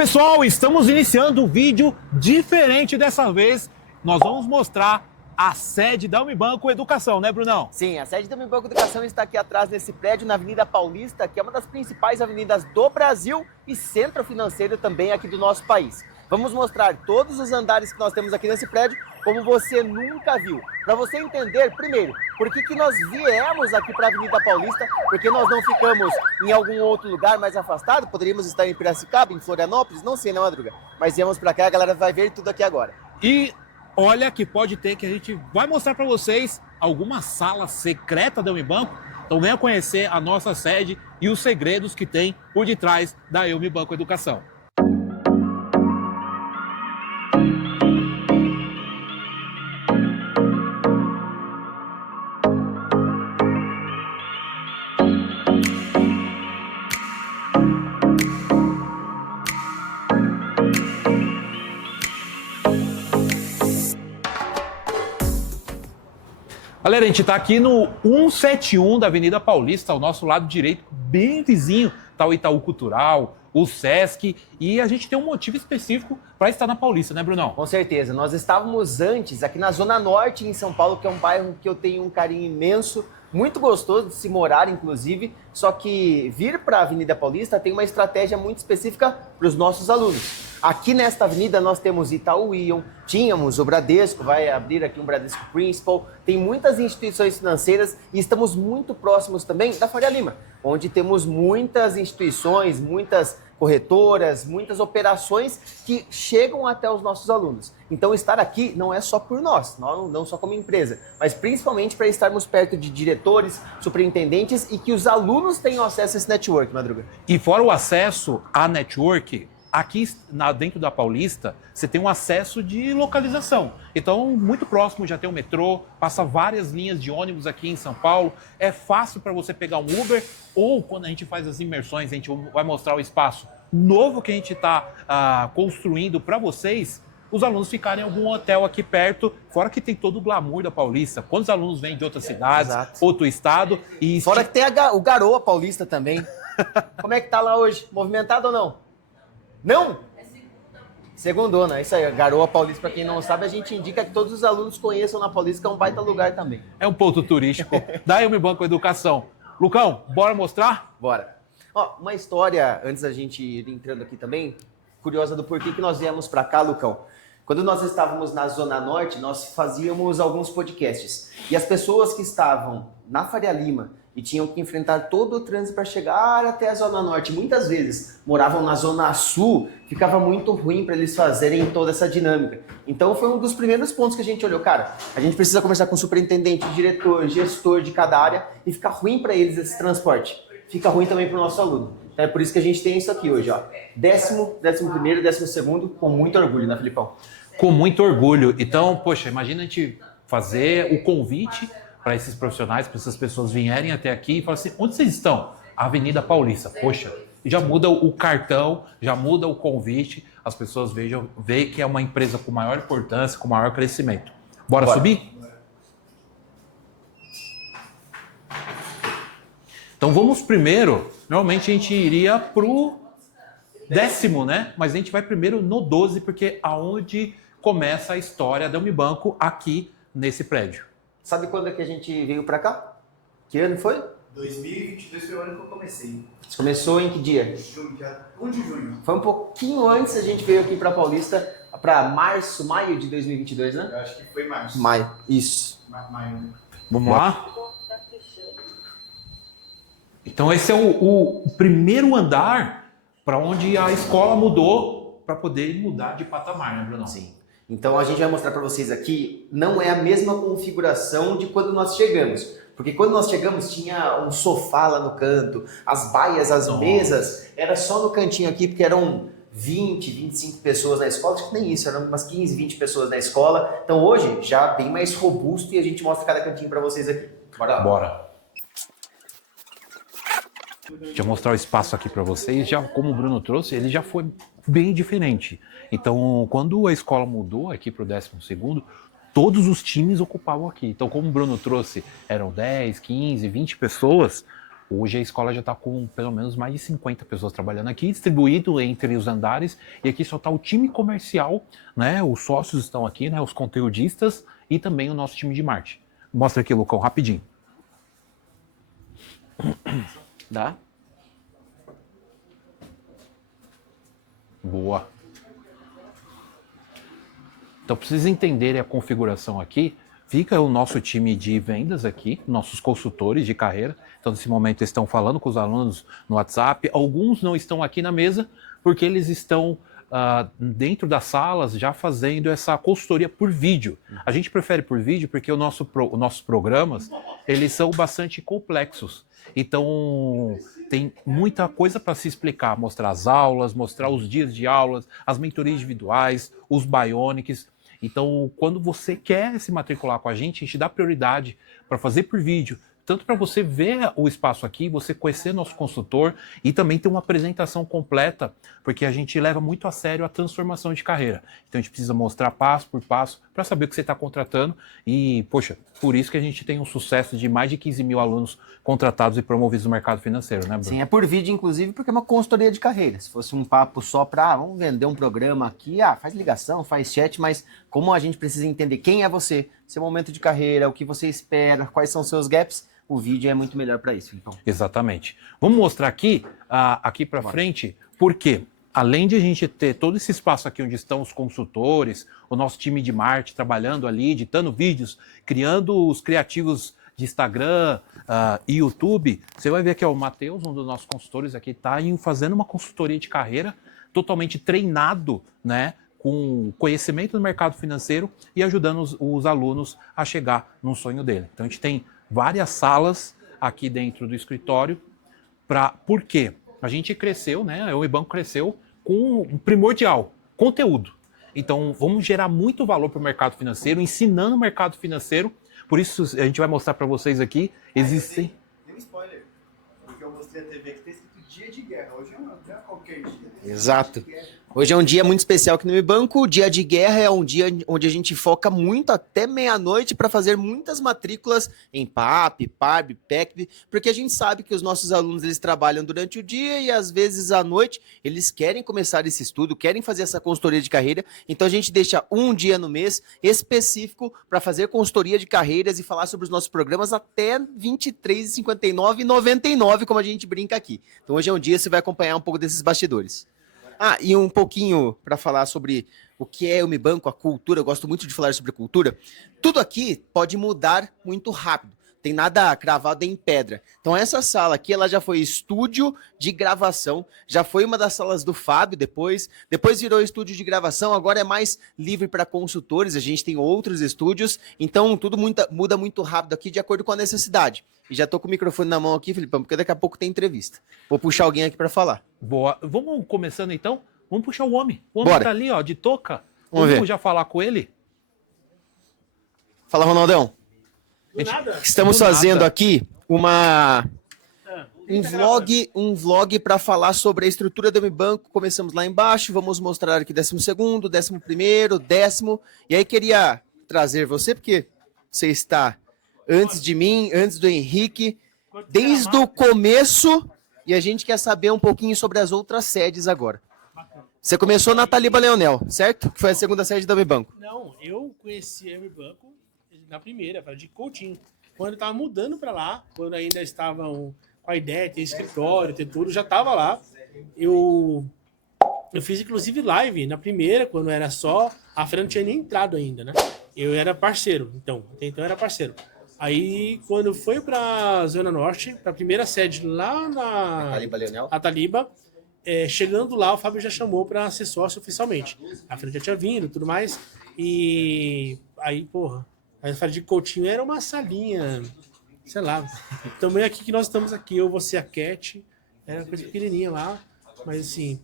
pessoal, estamos iniciando um vídeo diferente dessa vez. Nós vamos mostrar a sede da Unibanco Educação, né, Brunão? Sim, a sede da Unibanco Educação está aqui atrás desse prédio na Avenida Paulista, que é uma das principais avenidas do Brasil e centro financeiro também aqui do nosso país. Vamos mostrar todos os andares que nós temos aqui nesse prédio, como você nunca viu. Para você entender, primeiro, por que nós viemos aqui para a Avenida Paulista, porque nós não ficamos em algum outro lugar mais afastado, poderíamos estar em Piracicaba, em Florianópolis, não sei, né, Madruga? Mas viemos para cá, a galera vai ver tudo aqui agora. E olha que pode ter que a gente vai mostrar para vocês alguma sala secreta da Unibanco. Então venha conhecer a nossa sede e os segredos que tem por detrás da Unibanco Educação. Galera, a gente está aqui no 171 da Avenida Paulista, ao nosso lado direito, bem vizinho, está o Itaú Cultural, o Sesc, e a gente tem um motivo específico para estar na Paulista, né, Brunão? Com certeza, nós estávamos antes aqui na Zona Norte, em São Paulo, que é um bairro que eu tenho um carinho imenso, muito gostoso de se morar, inclusive, só que vir para a Avenida Paulista tem uma estratégia muito específica para os nossos alunos. Aqui nesta avenida nós temos Itaú Ion, tínhamos o Bradesco, vai abrir aqui um Bradesco Principal, tem muitas instituições financeiras e estamos muito próximos também da Faria Lima, onde temos muitas instituições, muitas corretoras, muitas operações que chegam até os nossos alunos. Então estar aqui não é só por nós, não só como empresa, mas principalmente para estarmos perto de diretores, superintendentes e que os alunos tenham acesso a esse network, Madruga. E fora o acesso à network, aqui dentro da Paulista, você tem um acesso de localização. Então, muito próximo já tem o metrô, passa várias linhas de ônibus aqui em São Paulo. É fácil para você pegar um Uber ou quando a gente faz as imersões, a gente vai mostrar o espaço novo que a gente está construindo para vocês, os alunos ficarem em algum hotel aqui perto, fora que tem todo o glamour da Paulista. Quantos alunos vêm de outras cidades, outro estado? E fora que tem o Garoa Paulista também. Como é que tá lá hoje? Movimentado ou não? Não? Segundona, é isso aí. Garoa Paulista, para quem não sabe, a gente indica que todos os alunos conheçam na Paulista, que é um baita lugar também. É um ponto turístico da Unibanco Educação. Lucão, bora mostrar? Bora. Ó, uma história, antes da gente ir entrando aqui também, curiosa do porquê que nós viemos para cá, Lucão. Quando nós estávamos na Zona Norte, nós fazíamos alguns podcasts. E as pessoas que estavam na Faria Lima e tinham que enfrentar todo o trânsito para chegar até a Zona Norte, muitas vezes moravam na Zona Sul, ficava muito ruim para eles fazerem toda essa dinâmica. Então foi um dos primeiros pontos que a gente olhou, cara, a gente precisa conversar com o superintendente, diretor, gestor de cada área e fica ruim para eles esse transporte. Fica ruim também para o nosso aluno. Então é por isso que a gente tem isso aqui hoje, ó. 11º, 12º, com muito orgulho, né, Filipão? Com muito orgulho. Então, poxa, imagina a gente fazer o convite para esses profissionais, para essas pessoas vierem até aqui e falar assim, onde vocês estão? Avenida Paulista. Poxa, já muda o cartão, já muda o convite, as pessoas veem que é uma empresa com maior importância, com maior crescimento. Bora subir? Então vamos primeiro, normalmente a gente iria pro 10º, né? Mas a gente vai primeiro no 12, porque é aonde começa a história da Unibanco aqui nesse prédio. Sabe quando é que a gente veio para cá? Que ano foi? 2022 foi o ano que eu comecei. Você começou em que dia? Dia 1 de junho. Foi um pouquinho antes a gente veio aqui para Paulista, para maio de 2022, né? Eu acho que foi março. Maio, isso. Maio. Vamos lá? Então esse é o primeiro andar para onde a escola mudou para poder mudar de patamar, né, Bruno? Sim. Então a gente vai mostrar para vocês aqui, não é a mesma configuração de quando nós chegamos. Porque quando nós chegamos tinha um sofá lá no canto, as baias, as mesas, era só no cantinho aqui, porque eram 20, 25 pessoas na escola, acho que nem isso, eram umas 15, 20 pessoas na escola. Então hoje já bem mais robusto e a gente mostra cada cantinho para vocês aqui. Bora lá. Bora. Deixa eu mostrar o espaço aqui para vocês. Já como o Bruno trouxe, ele já foi bem diferente. Então, quando a escola mudou aqui para o 12º, todos os times ocupavam aqui. Então, como o Bruno trouxe, eram 10, 15, 20 pessoas, Hoje a escola já está com pelo menos mais de 50 pessoas trabalhando aqui, distribuído entre os andares, e aqui só está o time comercial, né? Os sócios estão aqui, né? Os conteudistas e também o nosso time de marketing. Mostra aqui, Lucão, rapidinho. Dá? Boa. Então, para vocês entenderem a configuração aqui, fica o nosso time de vendas aqui, nossos consultores de carreira. Então, nesse momento, eles estão falando com os alunos no WhatsApp. Alguns não estão aqui na mesa, porque eles estão dentro das salas já fazendo essa consultoria por vídeo. A gente prefere por vídeo porque os nossos programas, eles são bastante complexos. Então, tem muita coisa para se explicar, mostrar as aulas, mostrar os dias de aulas, as mentorias individuais, os bionics. Então, quando você quer se matricular com a gente dá prioridade para fazer por vídeo, tanto para você ver o espaço aqui, você conhecer nosso consultor e também ter uma apresentação completa, porque a gente leva muito a sério a transformação de carreira. Então, a gente precisa mostrar passo por passo para saber o que você está contratando e, poxa, por isso que a gente tem um sucesso de mais de 15 mil alunos contratados e promovidos no mercado financeiro, né, Bruno? Sim, é por vídeo, inclusive, porque é uma consultoria de carreira. Se fosse um papo só para, vamos vender um programa aqui, faz ligação, faz chat, mas como a gente precisa entender quem é você, seu momento de carreira, o que você espera, quais são os seus gaps, o vídeo é muito melhor para isso. Então. Exatamente. Vamos mostrar aqui, aqui para frente, porque além de a gente ter todo esse espaço aqui onde estão os consultores, o nosso time de marketing trabalhando ali, editando vídeos, criando os criativos de Instagram e YouTube, você vai ver que o Matheus, um dos nossos consultores aqui, está fazendo uma consultoria de carreira totalmente treinado, né, com conhecimento do mercado financeiro e ajudando os alunos a chegar no sonho dele. Então a gente tem várias salas aqui dentro do escritório. Por quê? A gente cresceu, né? O Unibanco cresceu com um primordial, conteúdo. Então vamos gerar muito valor para o mercado financeiro, ensinando o mercado financeiro. Por isso a gente vai mostrar para vocês aqui. Existem. Tem um spoiler, porque eu mostrei a TV que tem escrito dia de guerra. Hoje não é qualquer dia. Exato. Hoje é um dia muito especial aqui no Unibanco. O dia de guerra é um dia onde a gente foca muito até meia-noite para fazer muitas matrículas em PAP, PARB, PECB, porque a gente sabe que os nossos alunos eles trabalham durante o dia e às vezes à noite eles querem começar esse estudo, querem fazer essa consultoria de carreira. Então a gente deixa um dia no mês específico para fazer consultoria de carreiras e falar sobre os nossos programas até R$ 23,59 e R$ 99, como a gente brinca aqui. Então hoje é um dia que você vai acompanhar um pouco desses bastidores. E um pouquinho para falar sobre o que é o Unibanco, a cultura. Eu gosto muito de falar sobre cultura. Tudo aqui pode mudar muito rápido. Tem nada cravado em pedra. Então essa sala aqui, ela já foi estúdio de gravação, já foi uma das salas do Fábio depois virou estúdio de gravação, agora é mais livre para consultores, a gente tem outros estúdios, então tudo muda muito rápido aqui de acordo com a necessidade. E já tô com o microfone na mão aqui, Filipão, porque daqui a pouco tem entrevista. Vou puxar alguém aqui para falar. Boa. Vamos começando então? Vamos puxar o homem. O homem Bora. tá ali, ó, de touca. Vamos já falar com ele? Fala, Ronaldão. Estamos fazendo aqui um vlog para falar sobre a estrutura do Unibanco. Começamos lá embaixo, vamos mostrar aqui 12º, 11º, 10º. E aí queria trazer você, porque você está antes de mim, antes do Henrique, desde o começo, e a gente quer saber um pouquinho sobre as outras sedes agora. Você começou na Taliba Leonel, certo? Que foi a segunda sede do Unibanco. Não, eu conheci a Unibanco na primeira, de Coutinho. Quando eu estava mudando para lá, quando ainda estavam com a ideia de ter escritório, ter tudo, já estava lá. Eu fiz inclusive live na primeira, quando era só. A Fran não tinha nem entrado ainda, né? Eu era parceiro, então era parceiro. Aí, quando foi para a Zona Norte, para a primeira sede lá na Taliba Leonel. A Taliba, chegando lá, o Fábio já chamou para ser sócio oficialmente. A Fran já tinha vindo e tudo mais. E aí, a Fran de Coutinho era uma salinha, sei lá. Também aqui que nós estamos aqui, eu, você, a Cat, era uma coisa pequenininha lá. Mas assim,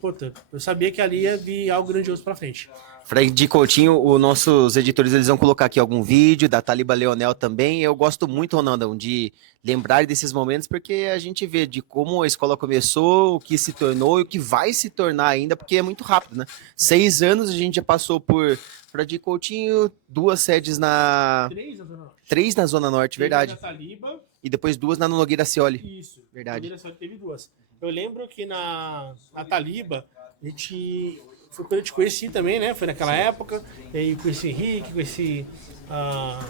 eu sabia que ali ia vir algo grandioso para frente. Fred Coutinho, os nossos editores eles vão colocar aqui algum vídeo da Taliba Leonel também. Eu gosto muito, Ronaldão, de lembrar desses momentos, porque a gente vê de como a escola começou, o que se tornou e o que vai se tornar ainda, porque é muito rápido, né? 6 anos a gente já passou por Fred Coutinho, 2 sedes 3 na Zona Norte. 3 na Zona Norte, verdade. Na Taliba, e depois 2 na Nogueira Scioli. Isso. Verdade. Só teve 2. Eu lembro que na Taliba, a gente... Foi quando eu te conheci também, né? Foi naquela época. E aí conheci o Henrique, conheci...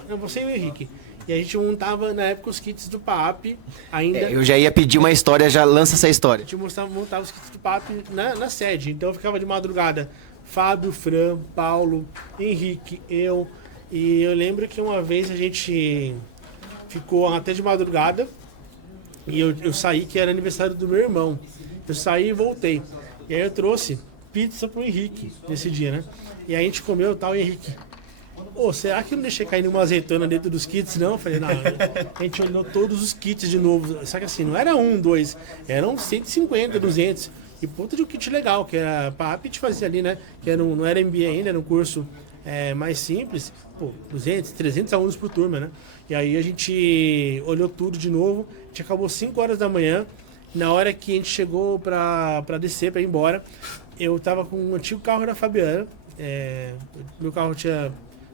Não, você e o Henrique. E a gente montava, na época, os kits do PAP ainda... Eu já ia pedir uma história, já lança essa A história. gente montava os kits do PAP na sede. Então eu ficava de madrugada. Fábio, Fran, Paulo, Henrique, eu. E eu lembro que uma vez a gente ficou até de madrugada. E eu saí, que era aniversário do meu irmão. Eu saí e voltei. E aí eu trouxe pizza pro Henrique nesse dia, né? E aí a gente comeu e tal, e Henrique... Ô, será que eu não deixei cair nenhuma azeitona dentro dos kits, não? Eu falei, não. A gente olhou todos os kits de novo. Só que assim, não era 1, 2. Eram 150, 200. E puta de um kit legal, que era pra te fazia ali, né? Que era não era MBA ainda, era um curso mais simples. Pô, 200, 300 alunos por turma, né? E aí a gente olhou tudo de novo. A gente acabou 5 horas da manhã. Na hora que a gente chegou pra descer, pra ir embora, eu tava com um antigo carro da Fabiana. Meu carro tinha...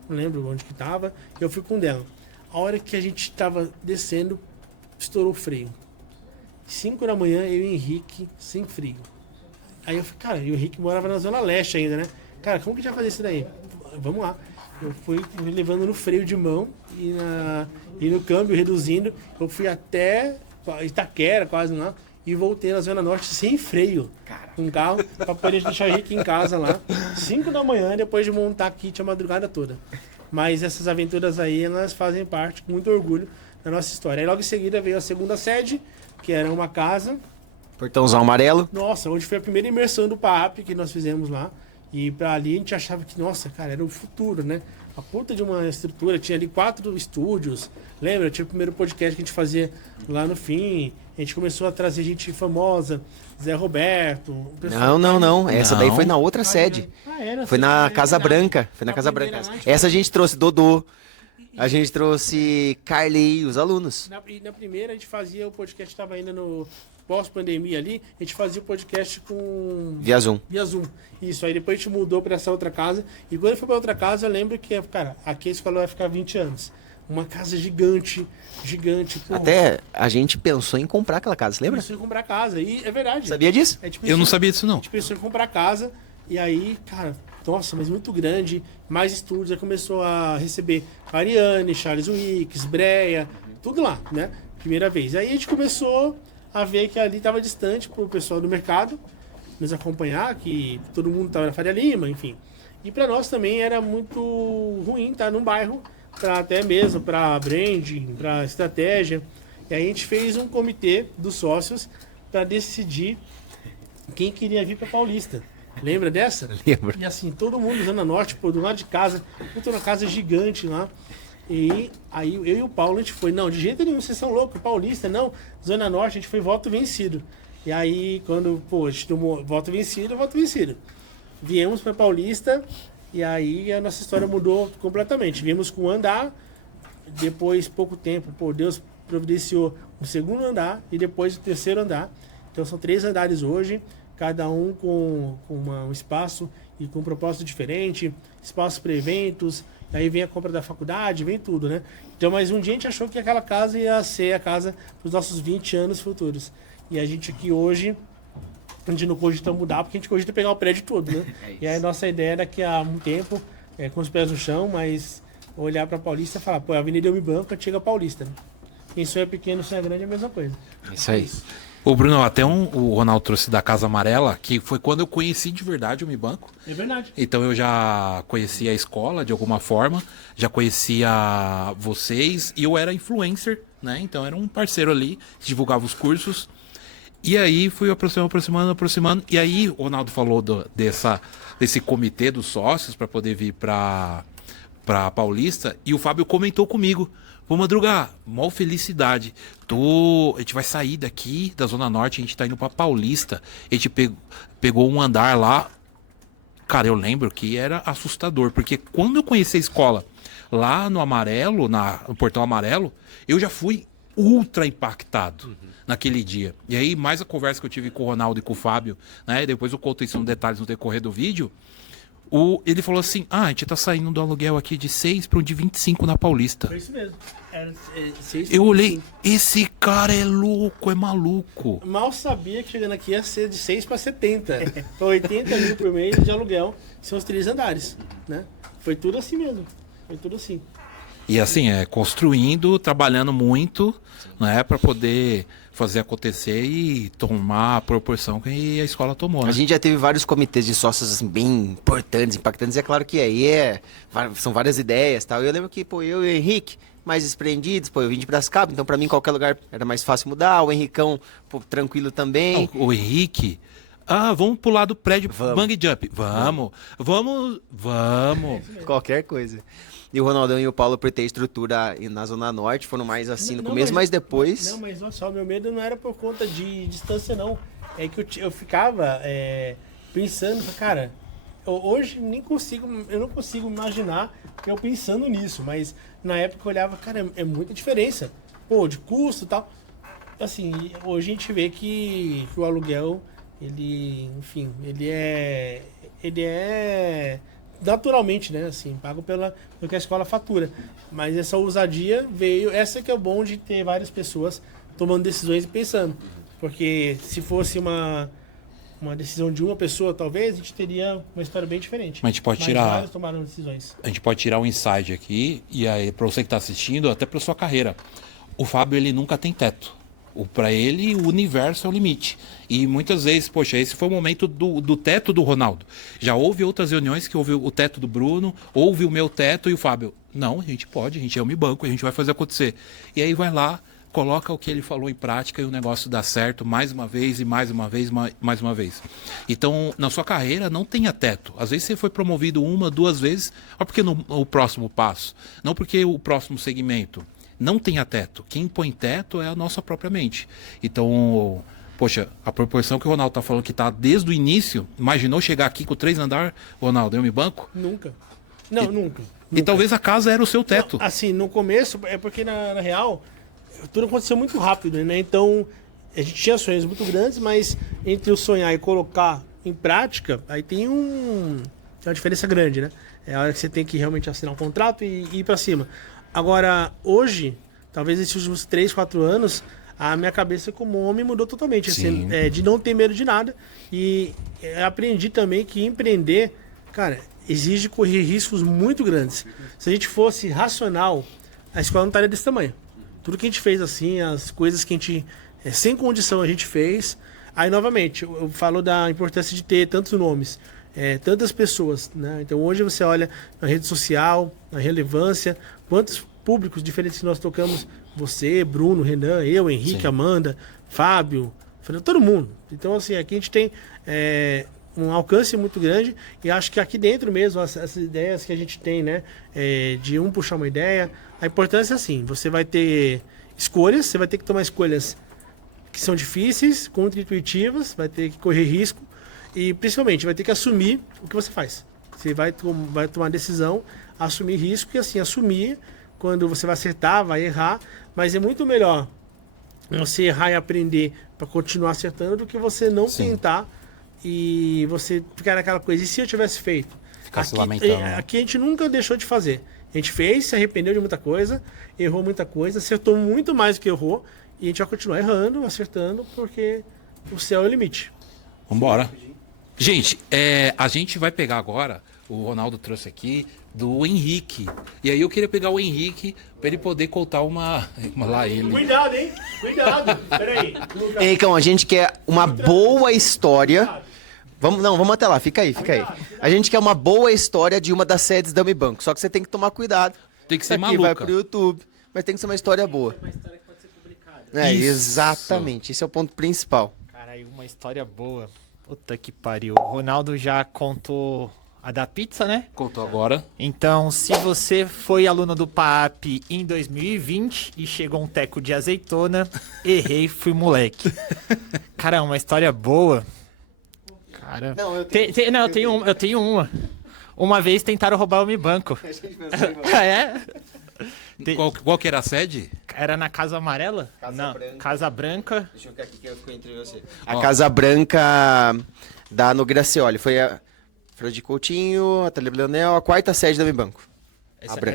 Não lembro onde que tava. Eu fui com o dela. A hora que a gente tava descendo, estourou o freio. 5 da manhã, eu e o Henrique, sem freio. Aí eu falei, cara, e o Henrique morava na Zona Leste ainda, né? Cara, como que a gente vai fazer isso daí? Vamos lá. Eu fui levando no freio de mão e no câmbio, reduzindo. Eu fui até Itaquera, quase lá, e voltei na Zona Norte sem freio. Com o carro, pra poder deixar o Henrique em casa lá. 5 da manhã, depois de montar kit a madrugada toda. Mas essas aventuras aí, elas fazem parte, com muito orgulho, da nossa história. Aí logo em seguida veio a segunda sede, que era uma casa. Portãozão amarelo. Nossa, onde foi a primeira imersão do PAP que nós fizemos lá. E pra ali a gente achava que, nossa, cara, era o futuro, né? A puta de uma estrutura, tinha ali 4 estúdios. Lembra? Tinha o primeiro podcast que a gente fazia lá no fim. A gente começou a trazer gente famosa, Zé Roberto. Não. Essa daí foi na outra sede. Era, Foi na Casa Branca. Foi na Casa Branca. Essa a gente trouxe Dodô. A gente trouxe Carly e os alunos. E na primeira a gente fazia o podcast, estava ainda no pós-pandemia ali, a gente fazia o podcast com... Via Zoom. Via Zoom. Isso, aí depois a gente mudou para essa outra casa. E quando eu fui para outra casa, eu lembro que, cara, aqui a escola vai ficar 20 anos. Uma casa gigante. Porra. Até a gente pensou em comprar aquela casa, você lembra? Pensou em comprar casa. E é verdade. Sabia disso? Eu não sabia disso, não. A gente pensou em comprar casa. E aí, cara, nossa, mas muito grande. Mais estúdios. Aí começou a receber Ariane, Charles Wicks, Breia. Tudo lá, né? Primeira vez. Aí a gente começou a ver que ali estava distante pro pessoal do mercado nos acompanhar, que todo mundo estava na Faria Lima, enfim. E para nós também era muito ruim estar num bairro, até mesmo para branding, para estratégia. E aí a gente fez um comitê dos sócios para decidir quem queria vir para Paulista. Lembra dessa? Lembro. E assim, todo mundo Zona Norte, pô, do lado de casa, uma casa gigante lá. E aí eu e o Paulo, a gente foi, não, de jeito nenhum, vocês são loucos, Paulista, não, Zona Norte, a gente foi voto vencido. E aí, quando, pô, a gente tomou voto vencido. Viemos para Paulista, e aí a nossa história mudou completamente. Viemos com um andar, depois, pouco tempo, pô, Deus providenciou um segundo andar, e depois o terceiro andar. Então são 3 andares hoje, cada um com um espaço e com um propósito diferente, espaço para eventos. Aí vem a compra da faculdade, vem tudo, né? Então, mas um dia a gente achou que aquela casa ia ser a casa para os nossos 20 anos futuros. E a gente aqui hoje, a gente não cogita mudar, porque a gente cogita pegar o prédio todo, né? E aí a nossa ideia é daqui a um tempo, com os pés no chão, mas olhar para Paulista e falar, pô, a Avenida Eu Me Banco, chega Paulista, né? Quem sonha pequeno, sonha grande, é a mesma coisa. Isso aí. Ô, Bruno, até o Ronaldo trouxe da Casa Amarela, que foi quando eu conheci de verdade o Mi Banco. É verdade. Então eu já conhecia a escola de alguma forma, já conhecia vocês e eu era influencer, né? Então era um parceiro ali, divulgava os cursos. E aí fui aproximando. E aí o Ronaldo falou desse comitê dos sócios para poder vir para Paulista e o Fábio comentou comigo. Vou madrugar, mó felicidade. A gente vai sair daqui da Zona Norte, a gente tá indo pra Paulista. A gente pegou um andar lá. Cara, eu lembro que era assustador, porque quando eu conheci a escola lá no Amarelo, no Portão Amarelo, eu já fui ultra impactado naquele dia. E aí, mais a conversa que eu tive com o Ronaldo e com o Fábio, né? Depois eu conto isso em detalhes no decorrer do vídeo. Ele falou assim, a gente tá saindo do aluguel aqui de 6 para um de 25 na Paulista. Foi isso mesmo. Era 6, Eu olhei, esse cara é louco, é maluco. Mal sabia que chegando aqui ia ser de 6 para 70. Então 80 mil por mês de aluguel. São os 3 andares, né? Foi tudo assim mesmo. Foi tudo assim. E assim, construindo, trabalhando muito, né, para poder fazer acontecer e tomar a proporção que a escola tomou, né? A gente já teve vários comitês de sócios assim, bem importantes, impactantes, e é claro que aí são várias ideias e tal. Eu lembro que, pô, eu e o Henrique, mais desprendidos, pô, eu vim de Piracicaba, então pra mim qualquer lugar era mais fácil mudar, o Henricão, pô, tranquilo também. Não, o Henrique, vamos pular do prédio, Vamos. bang jump, vamos. Qualquer coisa. E o Ronaldão e o Paulo, por ter estrutura na Zona Norte, foram mais assim no começo, mas depois... Não, mas olha só, meu medo não era por conta de distância, não. É que eu ficava pensando, cara, hoje eu não consigo imaginar eu pensando nisso, mas na época eu olhava, cara, é muita diferença, pô, de custo e tal. Assim, hoje a gente vê que o aluguel, ele é naturalmente, né, assim, pago pelo que a escola fatura. Mas essa ousadia veio, essa que é o bom de ter várias pessoas tomando decisões e pensando. Porque se fosse uma decisão de uma pessoa, talvez, a gente teria uma história bem diferente. Mas a gente pode tirar... vários tomaram decisões. A gente pode tirar um insight aqui, e aí, para você que está assistindo, até para sua carreira. O Fábio, ele nunca tem teto. Para ele, o universo é o limite. E muitas vezes, poxa, esse foi o momento do teto do Ronaldo. Já houve outras reuniões que houve o teto do Bruno, houve o meu teto e o Fábio. Não, a gente pode, a gente é um banco, a gente vai fazer acontecer. E aí vai lá, coloca o que ele falou em prática e o negócio dá certo mais uma vez e mais uma vez, mais uma vez. Então, na sua carreira, não tenha teto. Às vezes você foi promovido 1, 2 vezes, mas porque o próximo passo? Não porque o próximo segmento. Não tenha teto. Quem põe teto é a nossa própria mente. Então, poxa, a proporção que o Ronaldo tá falando que tá desde o início, imaginou chegar aqui com 3 andares, Ronaldo, eu me banco? Nunca. Não, nunca. E talvez a casa era o seu teto. Não, assim, no começo, é porque na real, tudo aconteceu muito rápido, né? Então, a gente tinha sonhos muito grandes, mas entre o sonhar e colocar em prática, aí tem uma diferença grande, né? É a hora que você tem que realmente assinar um contrato e ir para cima. Agora, hoje, talvez esses últimos 3, 4 anos, a minha cabeça como homem mudou totalmente. Assim, de não ter medo de nada. E aprendi também que empreender, cara, exige correr riscos muito grandes. Se a gente fosse racional, a escola não estaria desse tamanho. Tudo que a gente fez assim, as coisas que a gente, sem condição, a gente fez. Aí, novamente, eu falo da importância de ter tantos nomes. Tantas pessoas, né? Então hoje você olha na rede social, na relevância, quantos públicos diferentes que nós tocamos, você, Bruno, Renan, eu, Henrique, Sim. Amanda, Fábio, todo mundo. Então assim, aqui a gente tem um alcance muito grande e acho que aqui dentro mesmo, essas ideias que a gente tem, né, de puxar uma ideia, a importância é assim, você vai ter escolhas, você vai ter que tomar escolhas que são difíceis, contra-intuitivas, vai ter que correr risco, e principalmente vai ter que assumir o que você faz. Você vai tomar decisão, assumir risco e assim, assumir quando você vai acertar, vai errar, mas é muito melhor você errar e aprender para continuar acertando do que você não tentar e você ficar naquela coisa. E se eu tivesse feito? Ficar se lamentando. Aqui a gente nunca deixou de fazer. A gente fez, se arrependeu de muita coisa, errou muita coisa, acertou muito mais do que errou e a gente vai continuar errando, acertando, porque o céu é o limite. Vambora. Gente, a gente vai pegar agora, o Ronaldo trouxe aqui, do Henrique. E aí eu queria pegar o Henrique para ele poder contar uma lá ele. Cuidado, hein? Cuidado. Peraí. Henricão, a gente quer uma boa história. Vamos até lá, fica aí. A gente quer uma boa história de uma das sedes da Unibanco. Só que você tem que tomar cuidado. Tem que ser Isso aqui maluca. vai pro YouTube, mas tem que ser uma história boa. Uma história que pode ser publicada. Isso. Isso. Exatamente. Esse é o ponto principal. Cara, aí uma história boa. Puta que pariu. O Ronaldo já contou a da pizza, né? Contou agora. Então, se você foi aluno do PAP em 2020 e chegou um teco de azeitona, errei, fui moleque. Cara, uma história boa. Cara, Não, eu eu tenho uma. Uma vez tentaram roubar o Mi Banco. É? Qual que era a sede? Era na Casa Amarela? Não, Branca. Casa Branca. Deixa eu ficar aqui que eu fico entre você. A Casa Branca da no Gracioli. Fred Coutinho, Ateliê Leonel, a quarta sede da Mibanco.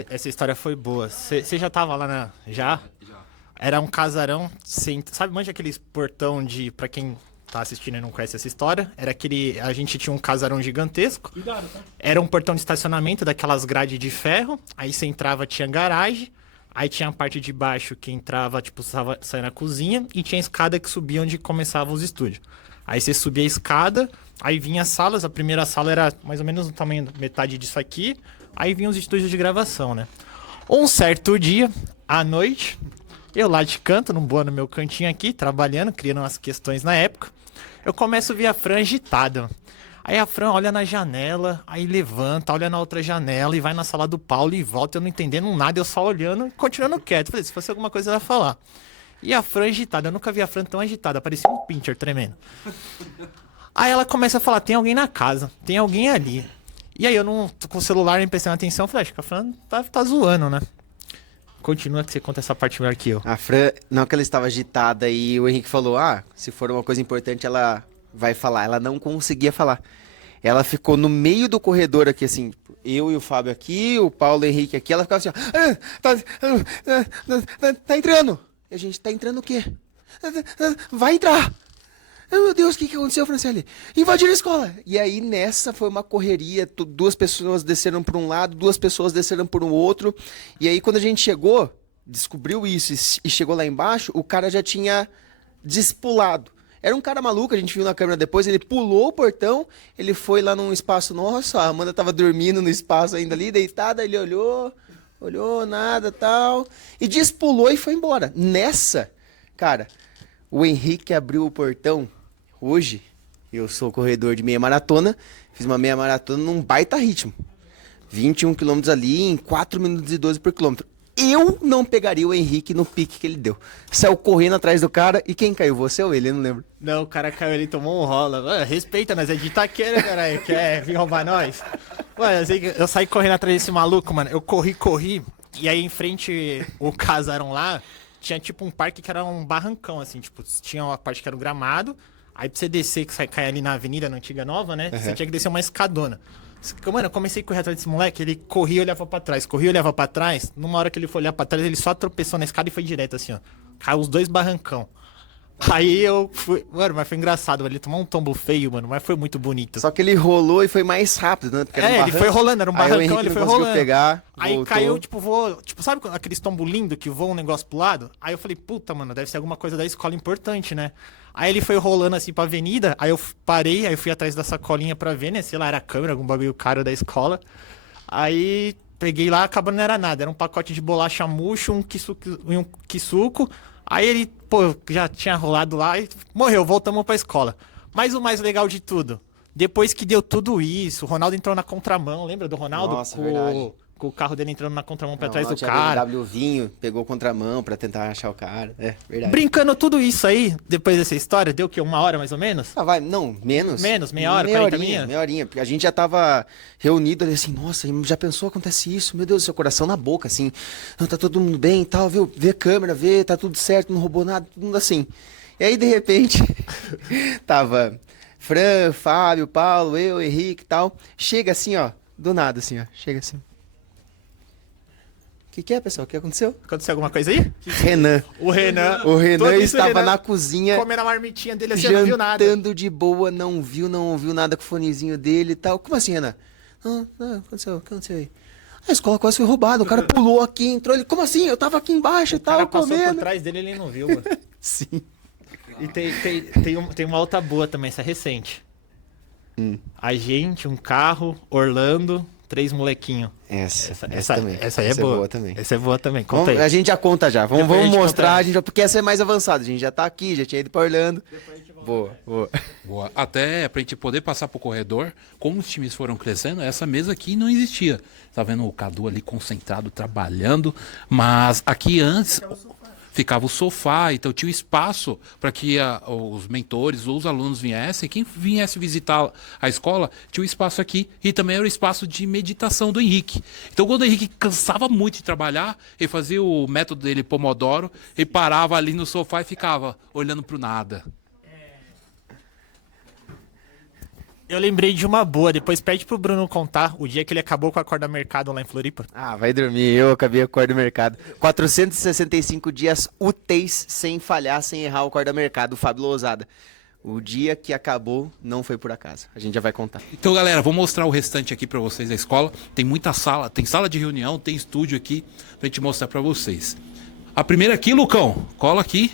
Essa história foi boa. Você já tava lá Já? Já. Era um casarão, sabe, manja aqueles portão de, pra quem tá assistindo e não conhece essa história, era aquele, a gente tinha um casarão gigantesco. Cuidado, tá? Era um portão de estacionamento daquelas grades de ferro, aí você entrava, tinha garagem, aí tinha a parte de baixo que entrava, tipo, saia na cozinha, e tinha a escada que subia onde começavam os estúdios. Aí você subia a escada, aí vinha as salas, a primeira sala era mais ou menos do tamanho, metade disso aqui, aí vinham os estúdios de gravação, né? Um certo dia, à noite, eu lá de canto, no meu cantinho aqui, trabalhando, criando umas questões na época, eu começo a ver a Fran agitada. Aí a Fran olha na janela, aí levanta, olha na outra janela e vai na sala do Paulo e volta, eu não entendendo nada, eu só olhando e continuando quieto. Falei, se fosse alguma coisa, ela ia falar. E a Fran agitada, eu nunca vi a Fran tão agitada, parecia um pincher tremendo. Aí ela começa a falar, tem alguém na casa, tem alguém ali. E aí eu não tô com o celular nem prestando atenção, falei, acho que a Fran tá zoando, né? Continua que você conta essa parte melhor que eu. A Fran, não que ela estava agitada e o Henrique falou, se for uma coisa importante ela vai falar. Ela não conseguia falar. Ela ficou no meio do corredor aqui, assim, eu e o Fábio aqui, o Paulo e o Henrique aqui, ela ficava assim, tá entrando. E a gente, tá entrando o quê? Vai entrar. Meu Deus, o que aconteceu, Franciele? Invadiram a escola. E aí, nessa, foi uma correria. Duas pessoas desceram por um lado, duas pessoas desceram por um outro. E aí, quando a gente chegou, descobriu isso e chegou lá embaixo, o cara já tinha despulado. Era um cara maluco, a gente viu na câmera depois, ele pulou o portão, ele foi lá num espaço nosso, a Amanda tava dormindo no espaço ainda ali, deitada, ele olhou, nada, tal, e despulou e foi embora. Nessa, cara, o Henrique abriu o portão. Hoje, eu sou corredor de meia maratona, fiz uma meia maratona num baita ritmo. 21 quilômetros ali em 4 minutos e 12 por quilômetro. Eu não pegaria o Henrique no pique que ele deu. Saiu correndo atrás do cara e quem caiu? Você ou ele? Eu não lembro. Não, o cara caiu ali e tomou um rola. Mano, respeita, nós é de Itaquera, caralho. Quer vir roubar nós? Mano, eu saí correndo atrás desse maluco, mano. Eu corri. E aí em frente, o casarão lá, tinha tipo um parque que era um barrancão, assim. Tipo, tinha uma parte que era o gramado. Aí pra você descer, que você cai ali na avenida, na Antiga Nova, né? Você tinha que descer uma escadona. Mano, eu comecei a correr atrás desse moleque, ele corria e olhava pra trás. Numa hora que ele foi olhar pra trás, ele só tropeçou na escada e foi direto, assim, ó. Caiu os dois barrancão. Aí eu fui... Mano, mas foi engraçado, ele tomou um tombo feio, mano, mas foi muito bonito. Só que ele rolou e foi mais rápido, né? Porque era ele foi rolando, era um barrancão, ele foi rolando. Pegar, aí voltou. caiu, tipo, voou... Tipo, sabe aqueles tombos lindos que voam um negócio pro lado? Aí eu falei, puta, mano, deve ser alguma coisa da escola importante, né? Aí ele foi rolando assim pra avenida, aí eu parei, aí eu fui atrás da sacolinha pra ver, né? Sei lá, era a câmera, algum bagulho caro da escola. Aí peguei lá, acabou não era nada. Era um pacote de bolacha murcho, um quisuco. Aí ele, já tinha rolado lá e morreu, voltamos pra escola. Mas o mais legal de tudo, depois que deu tudo isso, o Ronaldo entrou na contramão, lembra do Ronaldo? Nossa, verdade. Com o carro dele entrando na contramão pra trás do cara. O Vinho pegou contramão pra tentar achar o cara. É, verdade. Brincando tudo isso aí, depois dessa história, deu o quê? 1 hora mais ou menos? Menos. Menos, meia hora, 40 minutos? Meia horinha, porque a gente já tava reunido ali assim, nossa, já pensou, acontece isso? Meu Deus, seu coração na boca, assim. Não, tá todo mundo bem e tal, viu? Vê a câmera, tá tudo certo, não roubou nada, tudo assim. E aí, de repente, tava Fran, Fábio, Paulo, eu, Henrique e tal. Chega assim, ó, do nada assim, ó, chega assim. O que é, pessoal? O que aconteceu? Aconteceu alguma coisa aí? Renan. O Renan estava na cozinha. Comendo a marmitinha dele assim, não viu nada. Jantando de boa, não ouviu nada com o fonezinho dele e tal. Como assim, Renan? Não, o que aconteceu aí? A escola quase foi roubada, o cara pulou aqui, entrou ele. Como assim? Eu tava aqui embaixo e tal, comendo. O cara passou por trás dele, ele não viu, mano. Sim. E tem uma outra boa também, essa é recente. A gente, um carro, Orlando, 3 molequinhos. Essa também. Essa aí é boa também. Essa é boa também. Conta aí. A gente já conta já. Vamos mostrar, conta. porque essa é mais avançada. A gente já tá aqui, já tinha ido pra Orlando. Boa. Até pra gente poder passar pro corredor, como os times foram crescendo, essa mesa aqui não existia. Tá vendo o Cadu ali concentrado, trabalhando, mas aqui antes ficava o sofá, então tinha o espaço para que os mentores ou os alunos viessem. Quem viesse visitar a escola tinha o espaço aqui e também era o espaço de meditação do Henrique. Então, quando o Henrique cansava muito de trabalhar, ele fazia o método dele Pomodoro e parava ali no sofá e ficava olhando para o nada. Eu lembrei de uma boa, depois pede pro Bruno contar o dia que ele acabou com a corda mercado lá em Floripa. Ah, vai dormir, eu acabei com a corda mercado. 465 dias úteis sem falhar, sem errar o corda mercado, Fábio Lousada. O dia que acabou não foi por acaso. A gente já vai contar. Então, galera, vou mostrar o restante aqui para vocês da escola. Tem muita sala, tem sala de reunião, tem estúdio aqui pra gente mostrar para vocês. A primeira aqui, Lucão, cola aqui.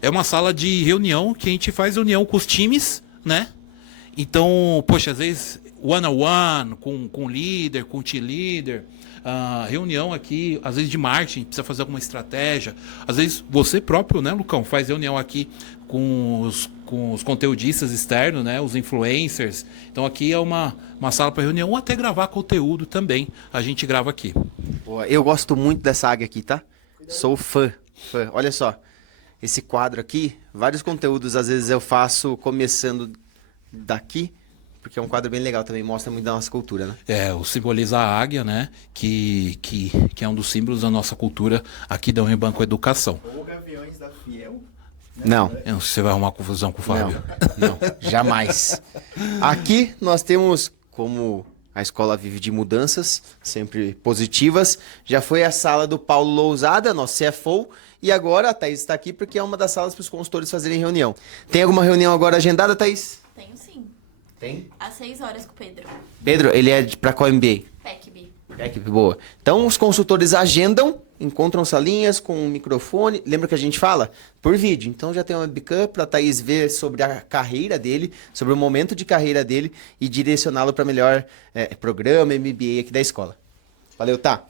É uma sala de reunião que a gente faz reunião com os times, né? Então, poxa, às vezes one-on-one, com líder, com team leader, reunião aqui, às vezes de marketing, precisa fazer alguma estratégia. Às vezes você próprio, né, Lucão, faz reunião aqui com os conteudistas externos, né, os influencers. Então aqui é uma sala para reunião, ou até gravar conteúdo também, a gente grava aqui. Boa, eu gosto muito dessa águia aqui, tá? Sou fã. Olha só, esse quadro aqui, vários conteúdos às vezes eu faço começando daqui, porque é um quadro bem legal também, mostra muito da nossa cultura, né? O simboliza a águia, né? Que é um dos símbolos da nossa cultura aqui da Unibanco Educação. Ou Gaviões da Fiel. Não. Você vai arrumar confusão com o Fábio. Não, jamais. Aqui nós temos, como a escola vive de mudanças, sempre positivas, já foi a sala do Paulo Lousada, nosso CFO, e agora a Thaís está aqui porque é uma das salas para os consultores fazerem reunião. Tem alguma reunião agora agendada, Thaís? Tenho sim. Tem? Às 6 horas com o Pedro. Pedro, ele é para qual MBA? PECB. Equipe boa. Então os consultores agendam, encontram salinhas com um microfone. Lembra que a gente fala? Por vídeo. Então já tem uma webcam para a Thaís ver sobre a carreira dele, sobre o momento de carreira dele e direcioná-lo para melhor programa, MBA aqui da escola. Valeu, tá?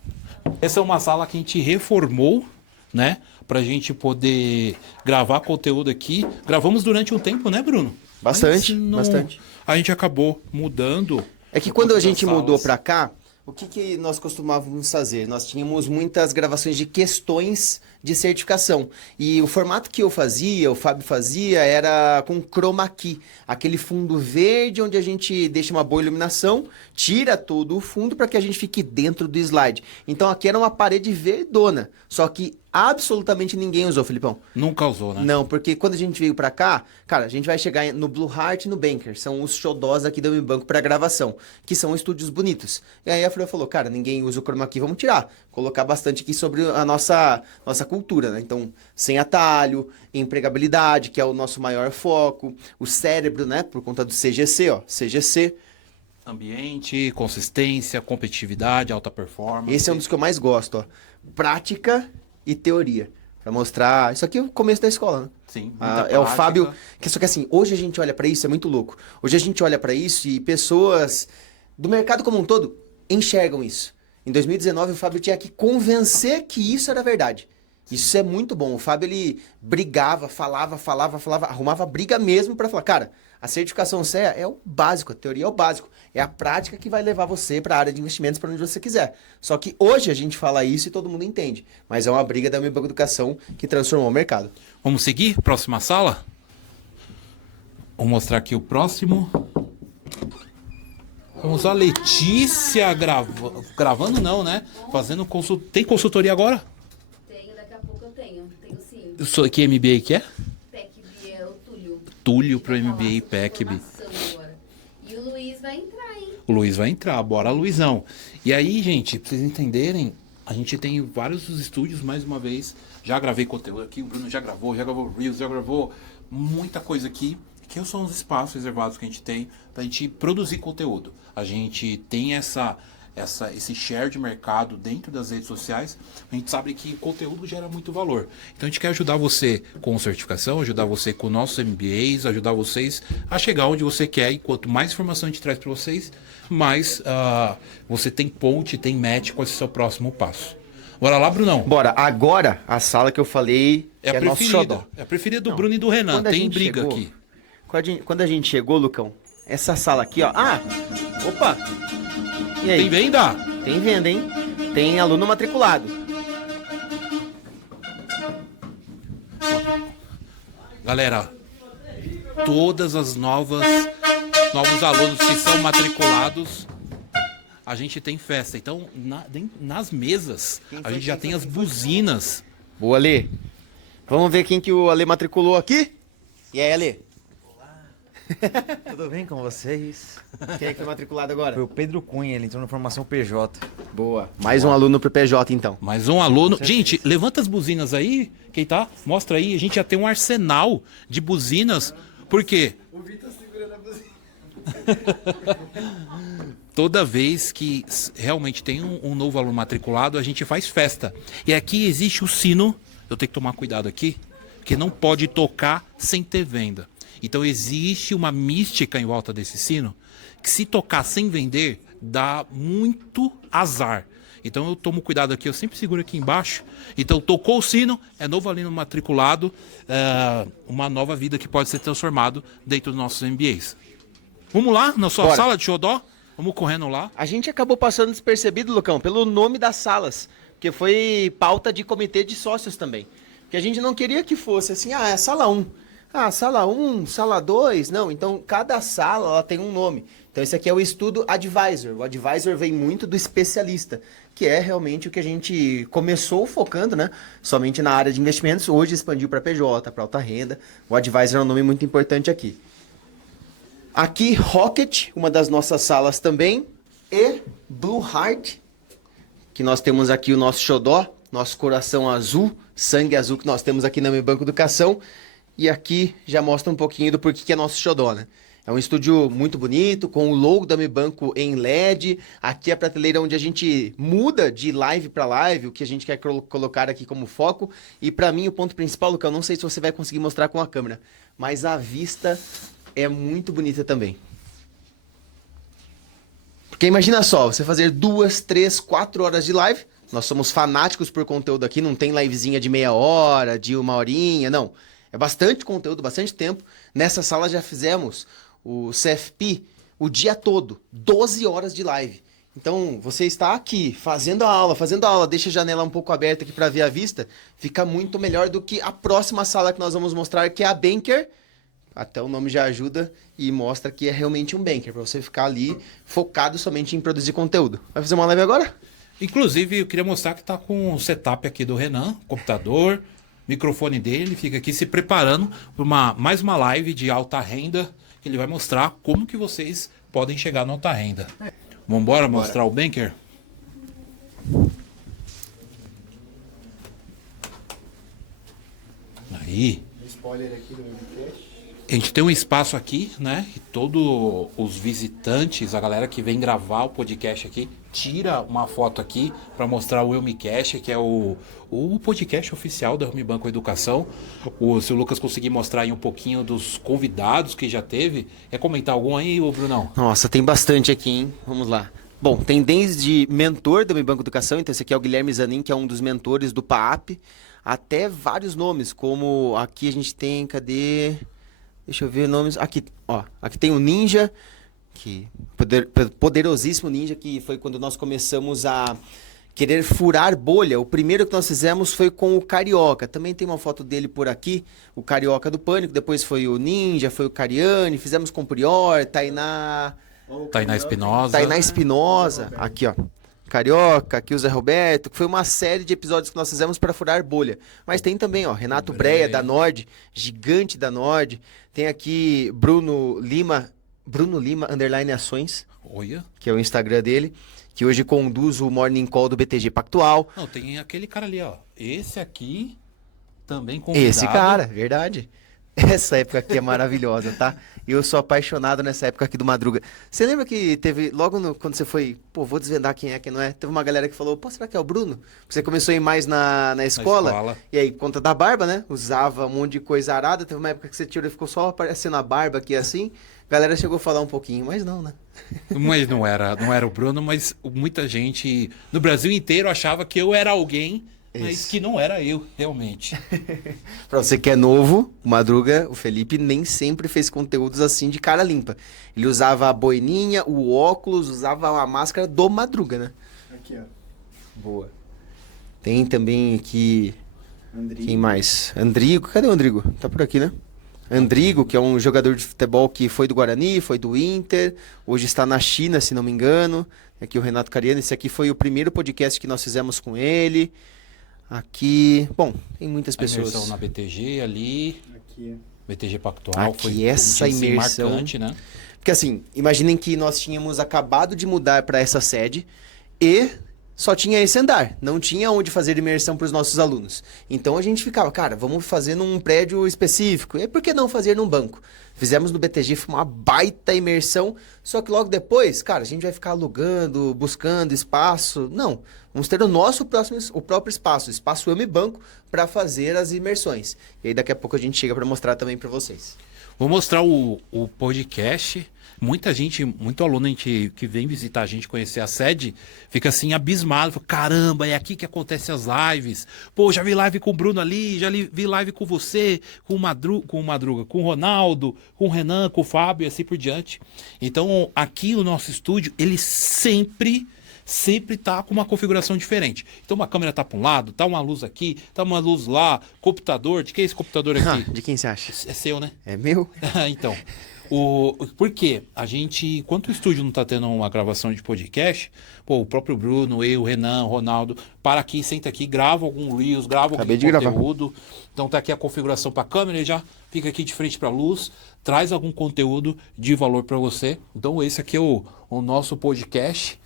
Essa é uma sala que a gente reformou, né? Pra gente poder gravar conteúdo aqui. Gravamos durante um tempo, né, Bruno? Bastante, bastante. A gente acabou mudando. É que quando a gente mudou para cá, o que nós costumávamos fazer? Nós tínhamos muitas gravações de questões de certificação. E o formato que eu fazia, o Fábio fazia, era com chroma key. Aquele fundo verde onde a gente deixa uma boa iluminação, tira todo o fundo para que a gente fique dentro do slide. Então aqui era uma parede verdona, só que absolutamente ninguém usou, Filipão. Nunca usou, né? Não, porque quando a gente veio pra cá, cara, a gente vai chegar no Blue Heart e no Banker, são os xodós aqui da Unibanco pra gravação, que são estúdios bonitos. E aí a Flor falou, cara, ninguém usa o chroma key, vamos tirar. Colocar bastante aqui sobre a nossa cultura, né? Então, sem atalho, empregabilidade, que é o nosso maior foco, o cérebro, né? Por conta do CGC, ó, CGC. Ambiente, consistência, competitividade, alta performance. Esse é um dos que eu mais gosto, ó. Prática e teoria. Pra mostrar... Isso aqui é o começo da escola, né? Sim, É o Fábio... Só que assim, hoje a gente olha pra isso, é muito louco. Hoje a gente olha pra isso e pessoas do mercado como um todo enxergam isso. Em 2019, o Fábio tinha que convencer que isso era verdade. Isso é muito bom. O Fábio, ele brigava, falava, arrumava briga mesmo pra falar, cara, a certificação CEA é o básico, a teoria é o básico. É a prática que vai levar você para a área de investimentos, para onde você quiser. Só que hoje a gente fala isso e todo mundo entende. Mas é uma briga da Unibanco Educação que transformou o mercado. Vamos seguir? Próxima sala? Vou mostrar aqui o próximo. Vamos a Letícia gravando não, né? Fazendo consultoria. Tem consultoria agora? Tenho, daqui a pouco eu tenho. Tenho sim. Que MBA que é? PECB é o Túlio. Túlio pro Vai falar MBA e sobre PECB. formação agora. E o Luiz vai entrar, hein? O Luiz vai entrar, bora Luizão. E aí, gente, pra vocês entenderem, a gente tem vários estúdios, mais uma vez. Já gravei conteúdo aqui, o Bruno já gravou Reels, já gravou muita coisa aqui. Que são os espaços reservados que a gente tem pra gente produzir conteúdo. A gente tem esse share de mercado dentro das redes sociais. A gente sabe que conteúdo gera muito valor. Então a gente quer ajudar você com certificação, ajudar você com nossos MBAs, ajudar vocês a chegar onde você quer. E quanto mais informação a gente traz para vocês, mais você tem ponte, tem match com esse seu próximo passo. Bora lá, Brunão. Bora. Agora, a sala que eu falei É a nosso xodó. preferida. É a preferida do Bruno e do Renan. Quando a Tem gente briga chegou- aqui. Quando a gente chegou, Lucão, essa sala aqui, ó. Ah! Opa! E aí? Tem venda? Tem venda, hein? Tem aluno matriculado. Galera, todas as novos alunos que são matriculados, a gente tem festa. Então, nas mesas, a gente já tem as buzinas. Boa, Alê. Vamos ver quem que o Alê matriculou aqui? E aí, Alê? Olá. Tudo bem com vocês? Quem é que foi matriculado agora? Foi o Pedro Cunha, ele entrou na formação PJ. Boa. Mais um aluno pro PJ, então. Mais um aluno. Gente, levanta as buzinas aí, quem tá? Mostra aí. A gente já tem um arsenal de buzinas. Por quê? O Vitor segurando a buzina. Toda vez que realmente tem um novo aluno matriculado, a gente faz festa. E aqui existe o sino. Eu tenho que tomar cuidado aqui, porque não pode tocar sem ter venda. Então existe uma mística em volta desse sino, que se tocar sem vender, dá muito azar. Então eu tomo cuidado aqui, eu sempre seguro aqui embaixo. Então tocou o sino, é novo aluno matriculado, uma nova vida que pode ser transformado dentro dos nossos MBAs. Vamos lá, na sua Bora. sala de xodó? Vamos correndo lá. A gente acabou passando despercebido, Lucão, pelo nome das salas, que foi pauta de comitê de sócios também. Porque a gente não queria que fosse assim, é sala 1. Sala 1, sala 2, não. Então, cada sala ela tem um nome. Então, esse aqui é o estudo advisor. O advisor vem muito do especialista, que é realmente o que a gente começou focando, né? Somente na área de investimentos, hoje expandiu para PJ, para alta renda. O advisor é um nome muito importante aqui. Aqui, Rocket, uma das nossas salas também, e Blue Heart, que nós temos aqui o nosso xodó, nosso coração azul, sangue azul que nós temos aqui na Mi Banco Educação. E aqui já mostra um pouquinho do porquê que é nosso xodó, né? É um estúdio muito bonito, com o logo da Mi Banco em LED. Aqui é a prateleira onde a gente muda de live para live, o que a gente quer colocar aqui como foco. E para mim o ponto principal, Lucão, não sei se você vai conseguir mostrar com a câmera, mas a vista é muito bonita também. Porque imagina só, você fazer 2, 3, 4 horas de live. Nós somos fanáticos por conteúdo aqui, não tem livezinha de meia hora, de 1 horinha, não. É bastante conteúdo, bastante tempo. Nessa sala já fizemos o CFP o dia todo, 12 horas de live. Então, você está aqui fazendo a aula, deixa a janela um pouco aberta aqui para ver a vista, fica muito melhor do que a próxima sala que nós vamos mostrar, que é a Banker. Até o nome já ajuda e mostra que é realmente um banker, para você ficar ali focado somente em produzir conteúdo. Vai fazer uma live agora? Inclusive, eu queria mostrar que tá com o setup aqui do Renan, computador, microfone dele, fica aqui se preparando para mais uma live de alta renda, que ele vai mostrar como que vocês podem chegar na alta renda. Vamos embora mostrar o banker? Aí. Spoiler aqui do webcast. A gente tem um espaço aqui, né? E todos os visitantes, a galera que vem gravar o podcast aqui, tira uma foto aqui para mostrar o Wilmicast, que é o podcast oficial da Mi Banco Educação. Se o Lucas conseguir mostrar aí um pouquinho dos convidados que já teve, quer comentar algum aí, Brunão? Nossa, tem bastante aqui, hein? Vamos lá. Bom, tem desde mentor da Mi Banco Educação, então esse aqui é o Guilherme Zanin, que é um dos mentores do PAAP, até vários nomes, como aqui a gente tem, cadê... Deixa eu ver nomes. Aqui, ó. Aqui tem o Ninja, que poderosíssimo Ninja, que foi quando nós começamos a querer furar bolha. O primeiro que nós fizemos foi com o Carioca. Também tem uma foto dele por aqui, o Carioca do Pânico. Depois foi o Ninja, foi o Cariani. Fizemos com o Prior, Tainá Espinosa. Tainá Espinosa. Aqui, ó. Carioca, aqui o Zé Roberto, que foi uma série de episódios que nós fizemos para furar bolha. Mas tem também, ó, Renato Breia, da Nord, gigante da Nord. Tem aqui Bruno Lima, _ ações, Olha. que é o Instagram dele, que hoje conduz o Morning Call do BTG Pactual. Não, tem aquele cara ali, ó. Esse aqui também convidado. Esse cara, verdade. Essa época aqui é maravilhosa, tá? Eu sou apaixonado nessa época aqui do Madruga. Você lembra que teve, quando você foi, vou desvendar quem é, quem não é, teve uma galera que falou, será que é o Bruno? Porque você começou a ir mais na escola, e aí, por conta da barba, né? Usava um monte de coisa arada, teve uma época que você tirou e ficou só aparecendo a barba aqui assim, a galera chegou a falar um pouquinho, mas não, né? Mas não era o Bruno, mas muita gente no Brasil inteiro achava que eu era alguém, mas que não era eu, realmente. Pra você que é novo, o Madruga, o Felipe, nem sempre fez conteúdos assim de cara limpa. Ele usava a boininha, o óculos, usava a máscara do Madruga, né? Aqui, ó. Boa. Tem também aqui... Andrigo. Quem mais? Andrigo. Cadê o Andrigo? Tá por aqui, né? Andrigo, que é um jogador de futebol que foi do Guarani, foi do Inter, hoje está na China, se não me engano. Aqui o Renato Cariani, esse aqui foi o primeiro podcast que nós fizemos com ele. Aqui, bom, tem muitas pessoas. A imersão na BTG ali. Aqui. BTG Pactual Aqui, foi essa assim, imersão. marcante, né? Porque assim, imaginem que nós tínhamos acabado de mudar para essa sede e só tinha esse andar, não tinha onde fazer imersão para os nossos alunos. Então a gente ficava, cara, vamos fazer num prédio específico. E por que não fazer num banco? Fizemos no BTG, foi uma baita imersão, só que logo depois, cara, a gente vai ficar alugando, buscando espaço. Não, vamos ter o próprio espaço, o espaço AME Banco, para fazer as imersões. E aí daqui a pouco a gente chega para mostrar também para vocês. Vou mostrar o podcast. Muita gente, muito aluno que vem visitar a gente, conhecer a sede, fica assim abismado. Fala, caramba, é aqui que acontecem as lives. Pô, já vi live com o Bruno ali, vi live com você, com o Madruga, com o Ronaldo, com o Renan, com o Fábio e assim por diante. Então, aqui o nosso estúdio, ele sempre tá com uma configuração diferente. Então, uma câmera tá para um lado, tá uma luz aqui, tá uma luz lá, computador. De que é esse computador aqui? De quem você acha? É seu, né? É meu? Então, por quê? A gente, enquanto o estúdio não tá tendo uma gravação de podcast, pô, o próprio Bruno, eu, o Renan, o Ronaldo, para aqui, senta aqui, grava algum Reels, grava algum conteúdo. Então tá aqui a configuração para câmera, ele já fica aqui de frente para a luz, traz algum conteúdo de valor para você. Então esse aqui é o nosso podcast.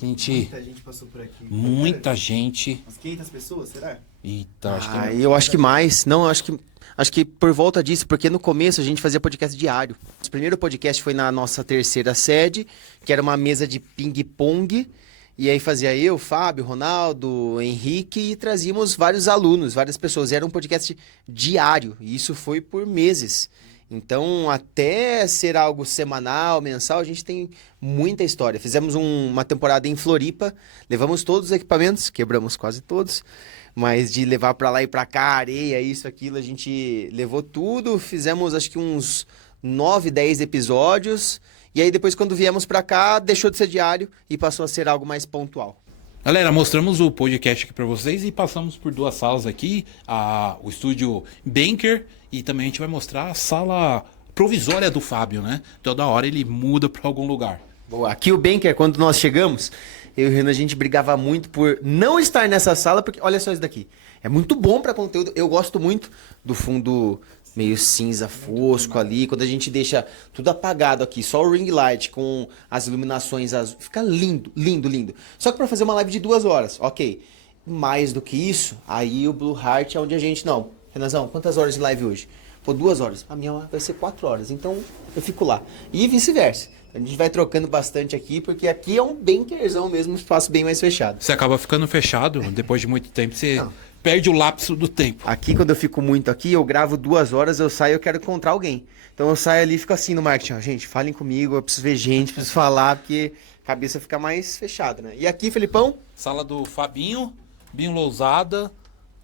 Muita gente passou por aqui. Muita gente. Umas 500 pessoas, será? Eita, acho que Eu acho que mais. Não, acho que por volta disso, porque no começo a gente fazia podcast diário. O primeiro podcast foi na nossa terceira sede, que era uma mesa de ping-pong. E aí fazia eu, Fábio, Ronaldo, Henrique e trazíamos vários alunos, várias pessoas. Era um podcast diário e isso foi por meses. Então, até ser algo semanal, mensal, a gente tem muita história. Fizemos uma temporada em Floripa, levamos todos os equipamentos, quebramos quase todos, mas de levar para lá e para cá, areia, isso, aquilo, a gente levou tudo. Fizemos acho que uns 9, 10 episódios. E aí depois quando viemos para cá, deixou de ser diário e passou a ser algo mais pontual. Galera, mostramos o podcast aqui para vocês e passamos por duas salas aqui, o estúdio Banker, e também a gente vai mostrar a sala provisória do Fábio, né? Toda hora ele muda para algum lugar. Boa. Aqui o Banker, quando nós chegamos, eu e o Renan, a gente brigava muito por não estar nessa sala, porque olha só isso daqui. É muito bom para conteúdo, eu gosto muito do fundo meio cinza fosco ali, quando a gente deixa tudo apagado aqui, só o ring light com as iluminações azul, fica lindo, lindo, lindo. Só que para fazer uma live de 2 horas, ok. Mais do que isso, aí o Blue Heart é onde a gente, não, Renanzão, quantas horas de live hoje? Pô, 2 horas, a minha vai ser 4 horas, então eu fico lá. E vice-versa. A gente vai trocando bastante aqui, porque aqui é um bankerzão mesmo, um espaço bem mais fechado. Você acaba ficando fechado, depois de muito tempo você perde o lapso do tempo. Aqui, quando eu fico muito aqui, eu gravo 2 horas, eu saio, eu quero encontrar alguém. Então eu saio ali e fico assim no marketing, ó, gente, falem comigo, eu preciso ver gente, preciso falar, porque a cabeça fica mais fechada, né? E aqui, Felipão? Sala do Fabinho, Binho Lousada,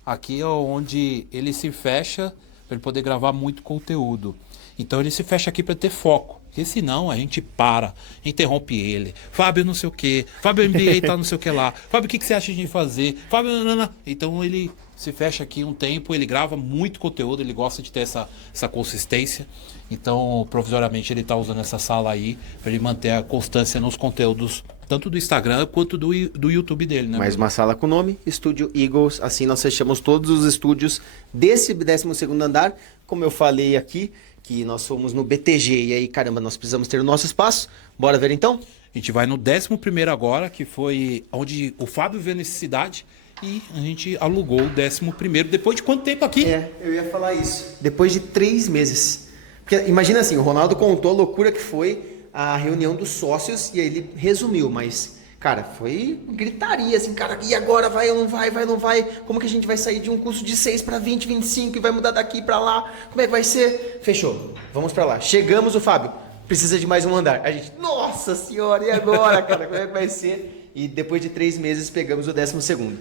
aqui é onde ele se fecha para ele poder gravar muito conteúdo. Então ele se fecha aqui para ter foco. Porque senão a gente para, interrompe ele. Fábio não sei o que, Fábio MBA tá não sei o que lá. Fábio, o que você acha de fazer? Fábio, não. Então ele se fecha aqui um tempo, ele grava muito conteúdo, ele gosta de ter essa consistência. Então, provisoriamente, ele tá usando essa sala aí para ele manter a constância nos conteúdos, tanto do Instagram quanto do YouTube dele, né? Mais uma sala com o nome, Estúdio Eagles. Assim nós fechamos todos os estúdios desse 12º andar. Como eu falei aqui, que nós fomos no BTG e aí, caramba, nós precisamos ter o nosso espaço. Bora ver então? A gente vai no 11º agora, que foi onde o Fábio vê a necessidade e a gente alugou o 11º. Depois de quanto tempo aqui? Eu ia falar isso. Depois de 3 meses. Porque imagina assim, o Ronaldo contou a loucura que foi a reunião dos sócios e aí ele resumiu, mas, cara, foi gritaria assim, cara, e agora vai ou não vai, vai ou não vai? Como que a gente vai sair de um curso de 6 para 20, 25 e vai mudar daqui para lá? Como é que vai ser? Fechou, vamos para lá. Chegamos, o Fábio, precisa de mais um andar. A gente, nossa senhora, e agora, cara, como é que vai ser? E depois de 3 meses pegamos o 12º.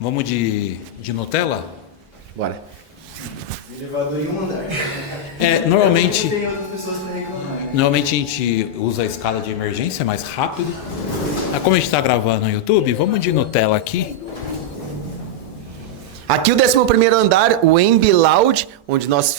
Vamos de Nutella? Bora. Elevador em um andar. Normalmente... Tem outras pessoas pra reclamar. Normalmente a gente usa a escala de emergência mais rápido. Mas como a gente está gravando no YouTube, vamos de Nutella aqui. Aqui o 11º andar, o Embi Lounge, onde nós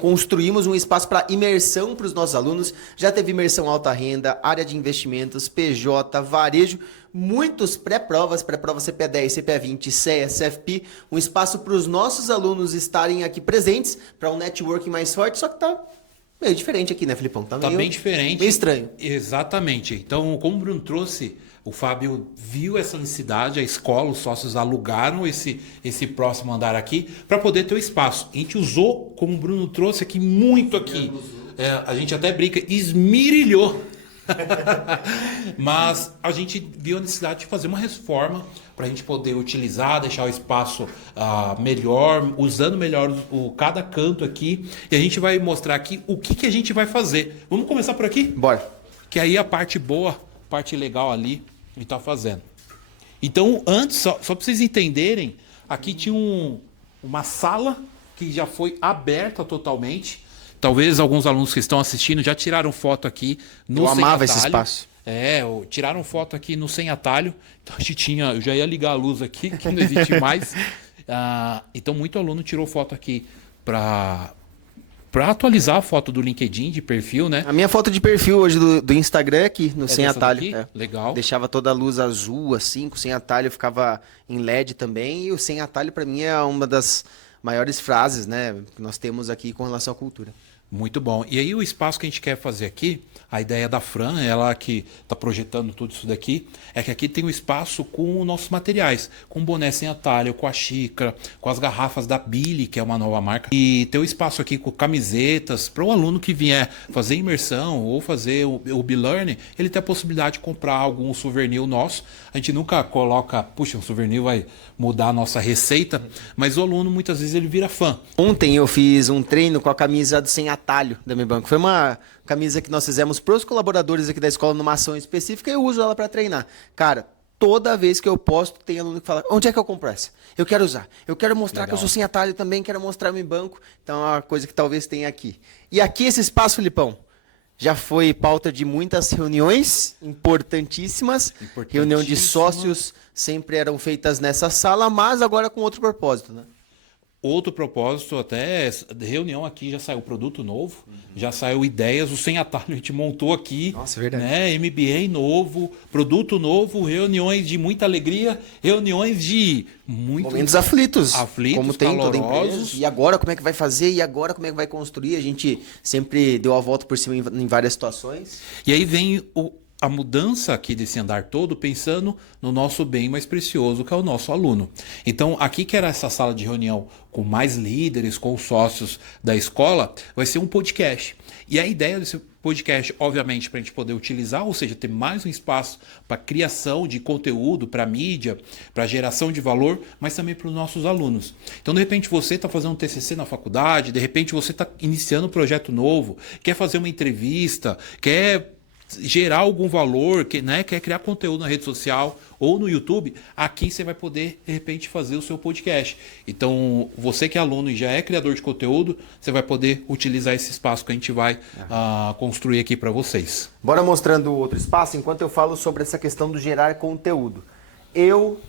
construímos um espaço para imersão para os nossos alunos. Já teve imersão alta renda, área de investimentos, PJ, varejo, muitos pré-provas CPA10, CPA20, CEA, CFP, um espaço para os nossos alunos estarem aqui presentes, para um networking mais forte, só que tá meio diferente aqui, né, Filipão? Tá bem diferente. Meio estranho. Exatamente. Então, como o Bruno trouxe, o Fábio viu essa necessidade, a escola, os sócios alugaram esse próximo andar aqui para poder ter o espaço. A gente usou, como o Bruno trouxe aqui, muito aqui. A gente até brinca, esmirilhou. Mas a gente viu a necessidade de fazer uma reforma para a gente poder utilizar, deixar o espaço melhor, usando melhor cada canto aqui. E a gente vai mostrar aqui o que a gente vai fazer. Vamos começar por aqui? Bora. Que aí a parte boa, parte legal ali, a gente tá fazendo. Então, antes, só para vocês entenderem, aqui tinha uma sala que já foi aberta totalmente. Talvez alguns alunos que estão assistindo já tiraram foto aqui no Eu Sem amava Atalho. esse espaço. Tiraram foto aqui no Sem Atalho. Então a gente eu já ia ligar a luz aqui, que não existe mais. Então muito aluno tirou foto aqui para atualizar a foto do LinkedIn, de perfil, né? A minha foto de perfil hoje do Instagram é aqui, no Sem dessa Atalho. daqui? Legal. Deixava toda a luz azul, assim, com Sem Atalho ficava em LED também. E o Sem Atalho, para mim, é uma das maiores frases, né, que nós temos aqui com relação à cultura. Muito bom. E aí o espaço que a gente quer fazer aqui, a ideia da Fran, ela que está projetando tudo isso daqui, é que aqui tem um espaço com nossos materiais, com boné sem atalho, com a xícara, com as garrafas da Billy, que é uma nova marca. E tem um espaço aqui com camisetas, para o aluno que vier fazer imersão ou fazer o B-Learning, ele tem a possibilidade de comprar algum souvenir nosso. A gente nunca coloca, puxa, um souvenir vai mudar a nossa receita, mas o aluno muitas vezes ele vira fã. Ontem eu fiz um treino com a camisa do Sem Atalho da Mi Banco. Foi uma camisa que nós fizemos para os colaboradores aqui da escola numa ação específica e eu uso ela para treinar. Cara, toda vez que eu posto, tem aluno que fala, onde é que eu compro essa? Eu quero usar. Eu quero mostrar que eu sou sem atalho também, quero mostrar Mi Banco. Então é uma coisa que talvez tenha aqui. E aqui esse espaço, Filipão, já foi pauta de muitas reuniões importantíssimas. Reunião de sócios sempre eram feitas nessa sala, mas agora com outro propósito, né? Outro propósito, até reunião aqui, já saiu produto novo, já saiu ideias, o Sem Atalho a gente montou aqui. Nossa, verdade. Né? MBA novo, produto novo, reuniões de muita alegria, reuniões de momentos aflitos, como tem toda calorosos. empresa. E agora como é que vai fazer? E agora como é que vai construir? A gente sempre deu a volta por cima em várias situações. E aí vem a mudança aqui desse andar todo, pensando no nosso bem mais precioso, que é o nosso aluno. Então, aqui que era essa sala de reunião com mais líderes, com os sócios da escola, vai ser um podcast. E a ideia desse podcast, obviamente, para a gente poder utilizar, ou seja, ter mais um espaço para criação de conteúdo, para mídia, para geração de valor, mas também para os nossos alunos. Então, de repente, você está fazendo um TCC na faculdade, de repente, você está iniciando um projeto novo, quer fazer uma entrevista, quer gerar algum valor, quer criar conteúdo na rede social ou no YouTube, aqui você vai poder, de repente, fazer o seu podcast. Então, você que é aluno e já é criador de conteúdo, você vai poder utilizar esse espaço que a gente vai construir aqui para vocês. Bora mostrando outro espaço, enquanto eu falo sobre essa questão do gerar conteúdo. Eu,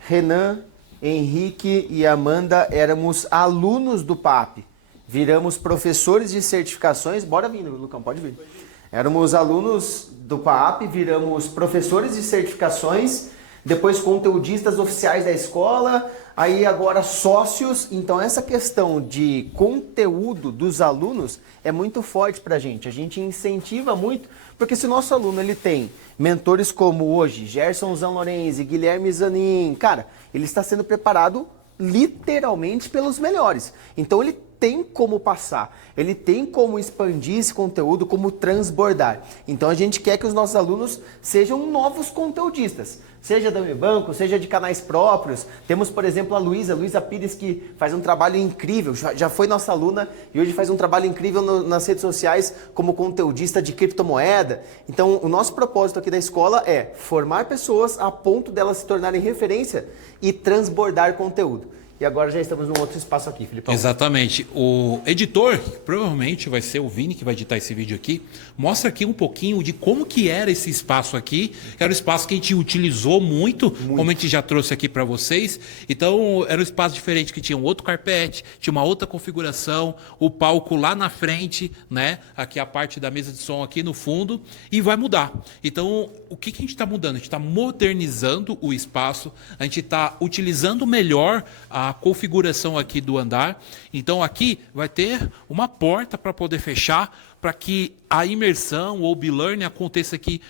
Renan, Henrique e Amanda éramos alunos do PAP. Viramos professores de certificações. Bora vir, Lucão, pode vir. Éramos alunos do PAP, viramos professores de certificações, depois conteudistas oficiais da escola, aí agora sócios. Então essa questão de conteúdo dos alunos é muito forte para a gente incentiva muito, porque se o nosso aluno ele tem mentores como hoje, Gerson Zanlorenzi, Guilherme Zanin, cara, ele está sendo preparado literalmente pelos melhores. Então ele tem como passar, ele tem como expandir esse conteúdo, como transbordar. Então a gente quer que os nossos alunos sejam novos conteudistas, seja da Mi Banco, seja de canais próprios. Temos, por exemplo, a Luísa Pires, que faz um trabalho incrível, já foi nossa aluna e hoje faz um trabalho incrível nas redes sociais como conteudista de criptomoeda. Então o nosso propósito aqui da escola é formar pessoas a ponto delas se tornarem referência e transbordar conteúdo. e agora já estamos num outro espaço aqui, Filipão. Exatamente. O editor, que provavelmente vai ser o Vini que vai editar esse vídeo aqui, mostra aqui um pouquinho de como que era esse espaço aqui. Era um espaço que a gente utilizou muito. Como a gente já trouxe aqui para vocês. Então, era um espaço diferente, que tinha um outro carpete, tinha uma outra configuração, o palco lá na frente, né? Aqui a parte da mesa de som aqui no fundo, e vai mudar. Então, o que a gente está mudando? A gente está modernizando o espaço, a gente está utilizando melhor a configuração aqui do andar. Então aqui vai ter uma porta para poder fechar, para que a imersão ou o B-Learning aconteça aqui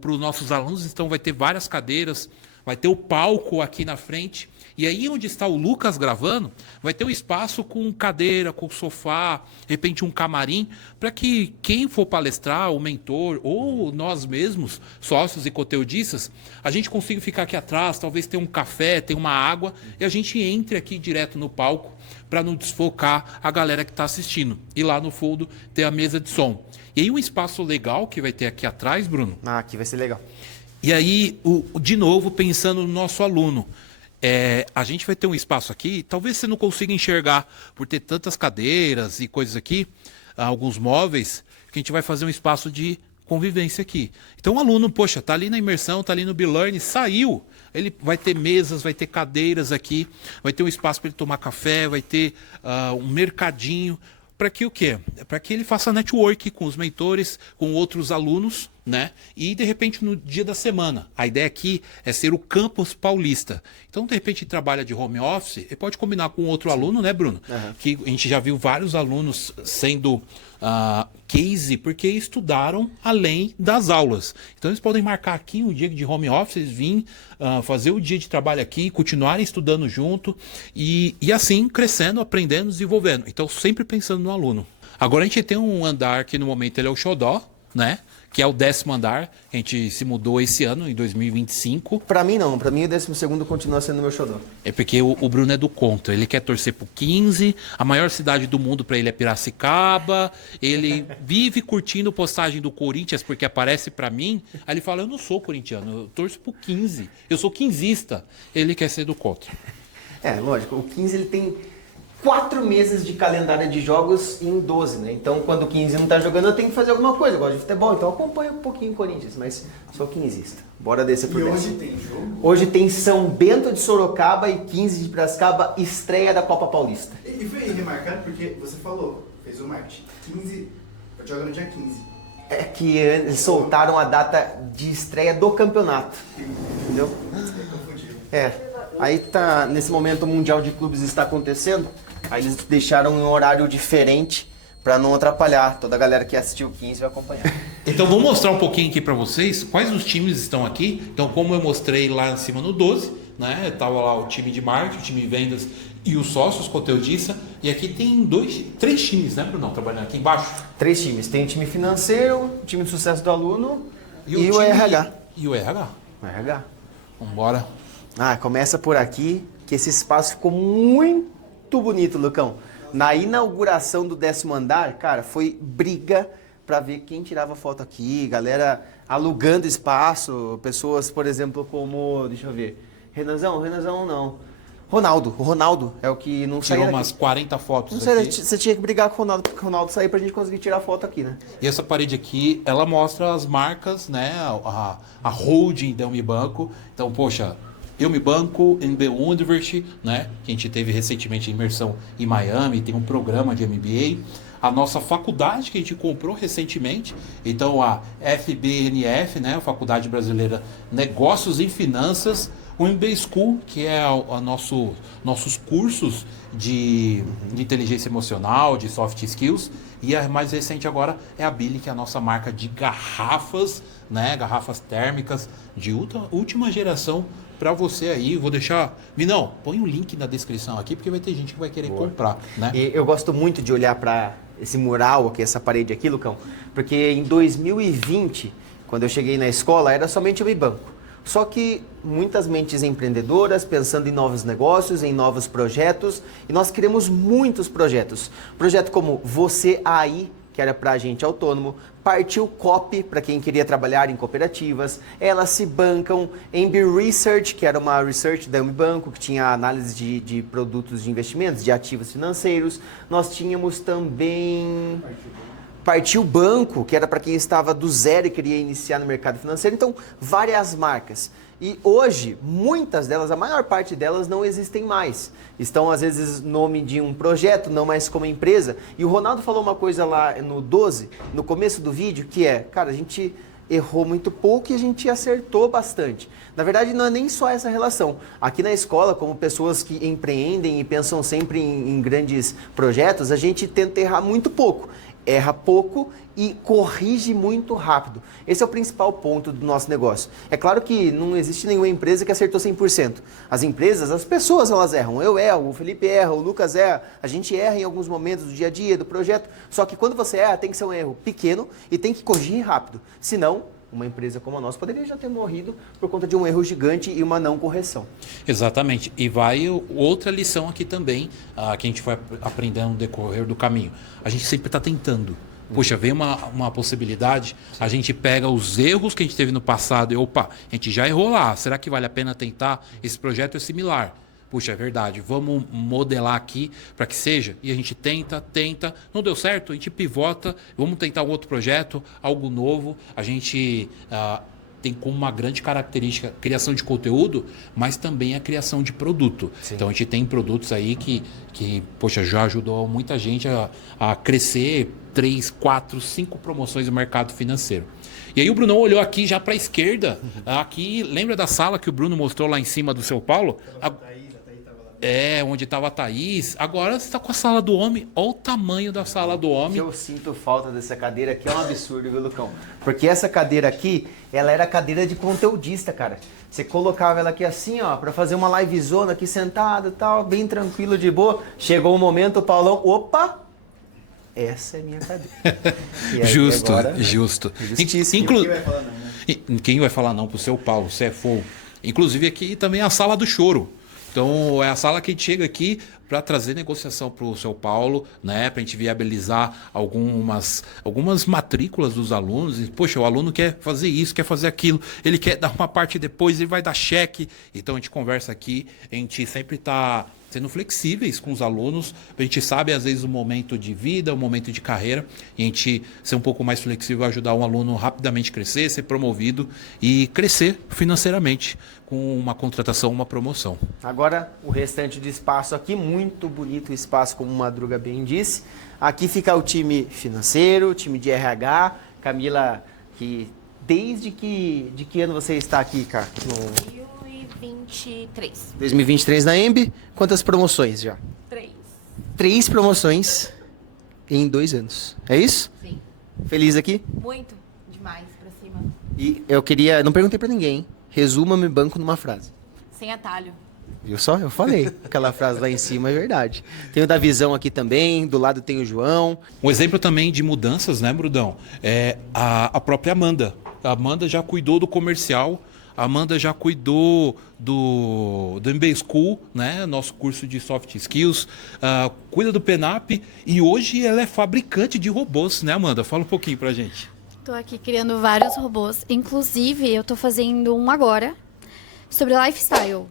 para os nossos alunos. Então vai ter várias cadeiras, vai ter o palco aqui na frente. E aí onde está o Lucas gravando, vai ter um espaço com cadeira, com sofá, de repente um camarim, para que quem for palestrar, o mentor ou nós mesmos, sócios e conteudistas, a gente consiga ficar aqui atrás, talvez ter um café, ter uma água, e a gente entre aqui direto no palco para não desfocar a galera que está assistindo. E lá no fundo ter a mesa de som. E aí um espaço legal que vai ter aqui atrás, Bruno. Ah, aqui vai ser legal. E aí, de novo, pensando no nosso aluno. A gente vai ter um espaço aqui, talvez você não consiga enxergar por ter tantas cadeiras e coisas aqui, alguns móveis, que a gente vai fazer um espaço de convivência aqui. Então o aluno, poxa, tá ali na imersão, tá ali no B-Learning, saiu, ele vai ter mesas, vai ter cadeiras aqui, vai ter um espaço para ele tomar café, vai ter um mercadinho, para que o quê? Para que ele faça network com os mentores, com outros alunos, né? E de repente no dia da semana. A ideia aqui é ser o campus paulista. Então, de repente, trabalha de home office, ele pode combinar com outro aluno, né, Bruno? Que a gente já viu vários alunos sendo case porque estudaram além das aulas. Então, eles podem marcar aqui um dia de home office, vir fazer o dia de trabalho aqui, continuarem estudando junto e assim crescendo, aprendendo, desenvolvendo. Então, sempre pensando no aluno. Agora a gente tem um andar que no momento ele é o xodó, né? Que é o 10º andar. A gente se mudou esse ano, em 2025. Pra mim não, pra mim o 12º continua sendo meu xodó. É porque o Bruno é do contra. Ele quer torcer pro 15, a maior cidade do mundo pra ele é Piracicaba. Ele vive curtindo postagem do Corinthians porque aparece pra mim. Aí ele fala, eu não sou corintiano, eu torço pro 15. Eu sou quinzista. Ele quer ser do contra. É, lógico, o 15 ele tem 4 meses de calendário de jogos em 12, né? Então, quando o 15 não tá jogando, eu tenho que fazer alguma coisa. Eu gosto de futebol, então eu acompanho um pouquinho o Corinthians, mas sou quinzista. Bora descer por E dentro. hoje tem jogo? Hoje tem São Bento de Sorocaba e 15 de Piracicaba, estreia da Copa Paulista. E foi remarcado porque você falou, fez o marketing. 15, joga no dia 15. É que eles soltaram a data de estreia do campeonato, entendeu? É, aí tá, nesse momento o Mundial de Clubes está acontecendo, aí eles deixaram um horário diferente para não atrapalhar, toda a galera que assistiu o 15 vai acompanhar. Então vou mostrar um pouquinho aqui para vocês quais os times estão aqui. Então, como eu mostrei lá em cima no 12, né? Tava lá o time de marketing, o time de vendas e os sócios, conteudista. E aqui tem 3 times, né, Bruno? Trabalhando aqui embaixo. 3 times, tem o time financeiro, o time de sucesso do aluno e o time- RH. E o RH. O RH. Vambora. Ah, começa por aqui, que esse espaço ficou muito bonito, Lucão. Na inauguração do 10º andar, cara, foi briga pra ver quem tirava foto aqui, galera alugando espaço, pessoas, por exemplo, como, deixa eu ver, Renanzão não. Ronaldo, o Ronaldo é o que não Tirou saía umas daqui. 40 fotos Não sei, aqui. você tinha que brigar com o Ronaldo, porque o Ronaldo sair pra gente conseguir tirar foto aqui, né? E essa parede aqui, ela mostra as marcas, né? A holding da Unibanco. Então, poxa, Eu Me Banco, NB University, né? Que a gente teve recentemente imersão em Miami, tem um programa de MBA. A nossa faculdade que a gente comprou recentemente, então a FBNF, né? A Faculdade Brasileira Negócios e Finanças. O MBA School, que é nossos cursos de inteligência emocional, de soft skills. E a mais recente agora é a Billy, que é a nossa marca de garrafas, né? Garrafas térmicas de última geração para você aí. Vou deixar... Minão, põe o link na descrição aqui, porque vai ter gente que vai querer comprar, né? E eu gosto muito de olhar para esse mural aqui, essa parede aqui, Lucão, porque em 2020, quando eu cheguei na escola, era somente o Unibanco. Só que muitas mentes empreendedoras pensando em novos negócios, em novos projetos, e nós criamos muitos projetos. Projeto como Você Aí que era para agente autônomo, partiu Cop, para quem queria trabalhar em cooperativas, elas se bancam, MB Research, que era uma research da Banco, que tinha análise de produtos de investimentos, de ativos financeiros. Nós tínhamos também Partiu Banco, que era para quem estava do zero e queria iniciar no mercado financeiro. Então, várias marcas. E hoje, muitas delas, a maior parte delas não existem mais. Estão, às vezes, nome de um projeto, não mais como empresa. E o Ronaldo falou uma coisa lá no 12, no começo do vídeo, que é, cara, a gente errou muito pouco e a gente acertou bastante. Na verdade, não é nem só essa relação. Aqui na escola, como pessoas que empreendem e pensam sempre em grandes projetos, a gente tenta errar muito pouco. Erra pouco e corrige muito rápido. Esse é o principal ponto do nosso negócio. É claro que não existe nenhuma empresa que acertou 100%. As empresas, as pessoas, elas erram. Eu erro, o Felipe erra, o Lucas erra. A gente erra em alguns momentos do dia a dia, do projeto. Só que quando você erra, tem que ser um erro pequeno e tem que corrigir rápido. Senão, uma empresa como a nossa poderia já ter morrido por conta de um erro gigante e uma não correção. Exatamente. E vai outra lição aqui também, que a gente vai aprendendo no decorrer do caminho. A gente sempre está tentando. Poxa, vem uma possibilidade, a gente pega os erros que a gente teve no passado e, opa, a gente já errou lá, será que vale a pena tentar? Esse projeto é similar. Puxa, é verdade, vamos modelar aqui para que seja. E a gente tenta, não deu certo, a gente pivota, vamos tentar um outro projeto, algo novo. A gente tem como uma grande característica a criação de conteúdo, mas também a criação de produto. Sim. Então a gente tem produtos aí que poxa, já ajudou muita gente a crescer 3, 4, 5 promoções no mercado financeiro. E aí o Brunão olhou aqui já para a esquerda, aqui, lembra da sala que o Bruno mostrou lá em cima do São Paulo? Onde estava a Thaís. Agora você está com a sala do homem. Olha o tamanho da sala do homem. Eu sinto falta dessa cadeira aqui, é um absurdo, viu, Lucão? Porque essa cadeira aqui, ela era cadeira de conteudista, cara. Você colocava ela aqui assim, ó, para fazer uma livezona aqui sentado e tal, bem tranquilo, de boa. Chegou o momento, o Paulão, opa! Essa é minha cadeira. Aí, justo, agora, justo. Justíssimo. Quem vai falar não, né? Quem vai falar não pro seu Paulo, você é fogo. Inclusive aqui também é a sala do choro. Então, é a sala que a gente chega aqui para trazer negociação para o São Paulo, né? Para a gente viabilizar algumas matrículas dos alunos. E, poxa, o aluno quer fazer isso, quer fazer aquilo, ele quer dar uma parte depois, ele vai dar cheque. Então, a gente conversa aqui, a gente sempre está sendo flexíveis com os alunos. A gente sabe, às vezes, o momento de vida, o momento de carreira, e a gente ser um pouco mais flexível, ajudar um aluno rapidamente crescer, ser promovido e crescer financeiramente com uma contratação, uma promoção. Agora, o restante do espaço aqui, muito bonito o espaço, como o Madruga bem disse. Aqui fica o time financeiro, o time de RH. Camila, que desde de que ano você está aqui, cara? 2023. 2023 na EMB. Quantas promoções já? 3. 3 promoções em 2 anos. É isso? Sim. Feliz aqui? Muito. Demais pra cima. E eu queria... Não perguntei pra ninguém, hein? Resuma-me banco numa frase. Sem atalho. Viu só? Eu falei. Aquela frase lá em cima é verdade. Tem o da Visão aqui também. Do lado tem o João. Um exemplo também de mudanças, né, Brudão? É a própria Amanda. A Amanda já cuidou do comercial. A Amanda já cuidou do MBA School, né? Nosso curso de soft skills. Cuida do PENAP. E hoje ela é fabricante de robôs, né, Amanda? Fala um pouquinho pra gente. Tô aqui criando vários robôs. Inclusive, eu tô fazendo um agora sobre lifestyle.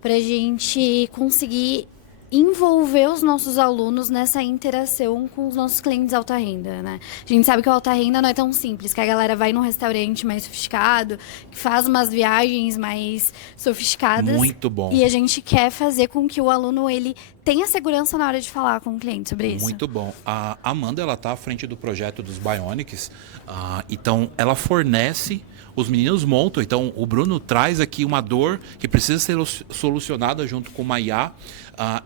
Pra gente conseguir envolver os nossos alunos nessa interação com os nossos clientes alta renda, né? A gente sabe que o alta renda não é tão simples, que a galera vai num restaurante mais sofisticado, que faz umas viagens mais sofisticadas. Muito bom. E a gente quer fazer com que o aluno, ele tenha segurança na hora de falar com o cliente sobre isso. Muito bom. A Amanda, ela tá à frente do projeto dos Bionics, então ela fornece... Os meninos montam, então o Bruno traz aqui uma dor que precisa ser solucionada junto com uma IA.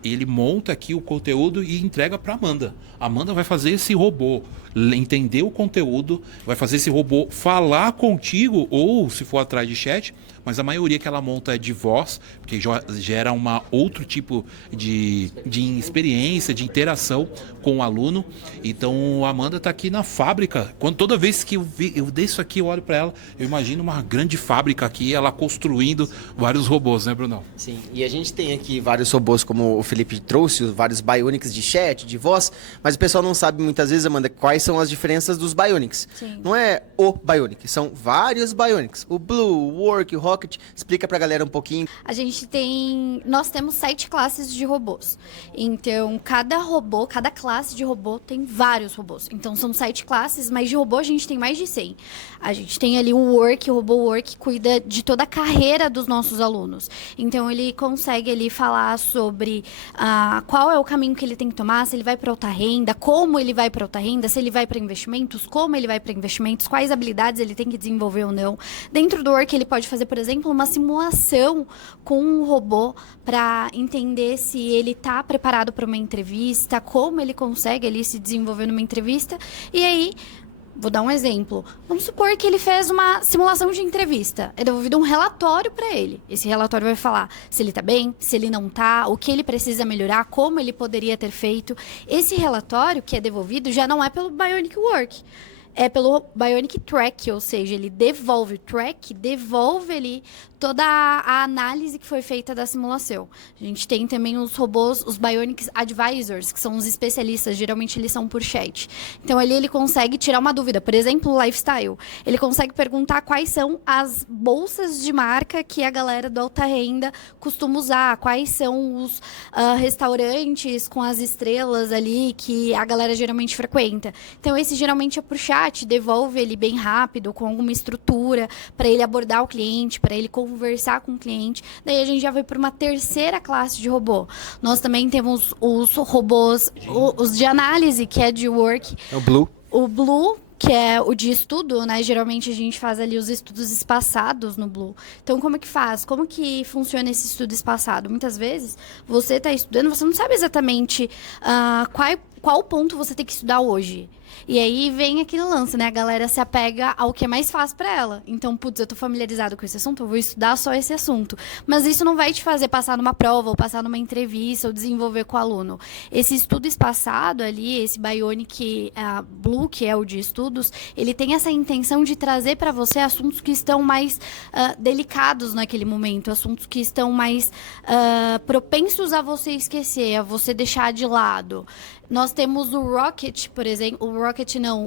Ele monta aqui o conteúdo e entrega para Amanda. A Amanda vai fazer esse robô entender o conteúdo, vai fazer esse robô falar contigo, ou se for atrás de chat, mas a maioria que ela monta é de voz, porque gera outro tipo de experiência, de interação com o aluno. Então a Amanda está aqui na fábrica. Toda vez que eu deixo aqui, eu olho para ela, eu imagino uma grande fábrica aqui, ela construindo vários robôs, né, Brunão? Sim, e a gente tem aqui vários robôs, como como o Felipe trouxe, vários Bionics de chat, de voz, mas o pessoal não sabe muitas vezes, Amanda, quais são as diferenças dos Bionics. Sim. Não é o Bionic, são vários Bionics. O Blue, o Work, o Rocket. Explica pra galera um pouquinho. Nós temos 7 classes de robôs. Então, cada classe de robô tem vários robôs. Então, são 7 classes, mas de robô a gente tem mais de 100. A gente tem ali o robô Work, que cuida de toda a carreira dos nossos alunos. Então, ele consegue ali falar sobre qual é o caminho que ele tem que tomar, se ele vai para alta renda, como ele vai para alta renda, se ele vai para investimentos, como ele vai para investimentos, quais habilidades ele tem que desenvolver ou não. Dentro do Work, ele pode fazer, por exemplo, uma simulação com um robô para entender se ele está preparado para uma entrevista, como ele consegue ali se desenvolver numa entrevista. E aí, vou dar um exemplo. Vamos supor que ele fez uma simulação de entrevista. É devolvido um relatório para ele. Esse relatório vai falar se ele está bem, se ele não está, o que ele precisa melhorar, como ele poderia ter feito. Esse relatório que é devolvido já não é pelo Bionic Work. É pelo Bionic Track, ou seja, ele devolve o track, devolve ali toda a análise que foi feita da simulação. A gente tem também os robôs, os Bionic Advisors, que são os especialistas, geralmente eles são por chat. Então ali ele consegue tirar uma dúvida, por exemplo, o lifestyle. Ele consegue perguntar quais são as bolsas de marca que a galera do alta renda costuma usar, quais são os restaurantes com as estrelas ali que a galera geralmente frequenta. Então esse geralmente é por chat, devolve ele bem rápido, com alguma estrutura, para ele abordar o cliente, para ele conversar com o cliente. Daí a gente já vai para uma terceira classe de robô. Nós também temos os robôs, os de análise, que é de work. É o Blue. O Blue, que é o de estudo, né? Geralmente a gente faz ali os estudos espaçados no Blue. Então, como é que faz? Como que funciona esse estudo espaçado? Muitas vezes, você está estudando, você não sabe exatamente qual ponto você tem que estudar hoje. E aí vem aquele lance, né? A galera se apega ao que é mais fácil para ela. Então, putz, eu tô familiarizado com esse assunto, eu vou estudar só esse assunto. Mas isso não vai te fazer passar numa prova, ou passar numa entrevista, ou desenvolver com o aluno. Esse estudo espaçado ali, esse Bionic Blue, que é o de estudos, ele tem essa intenção de trazer para você assuntos que estão mais delicados naquele momento, assuntos que estão mais propensos a você esquecer, a você deixar de lado. Nós temos o Rocket, por exemplo,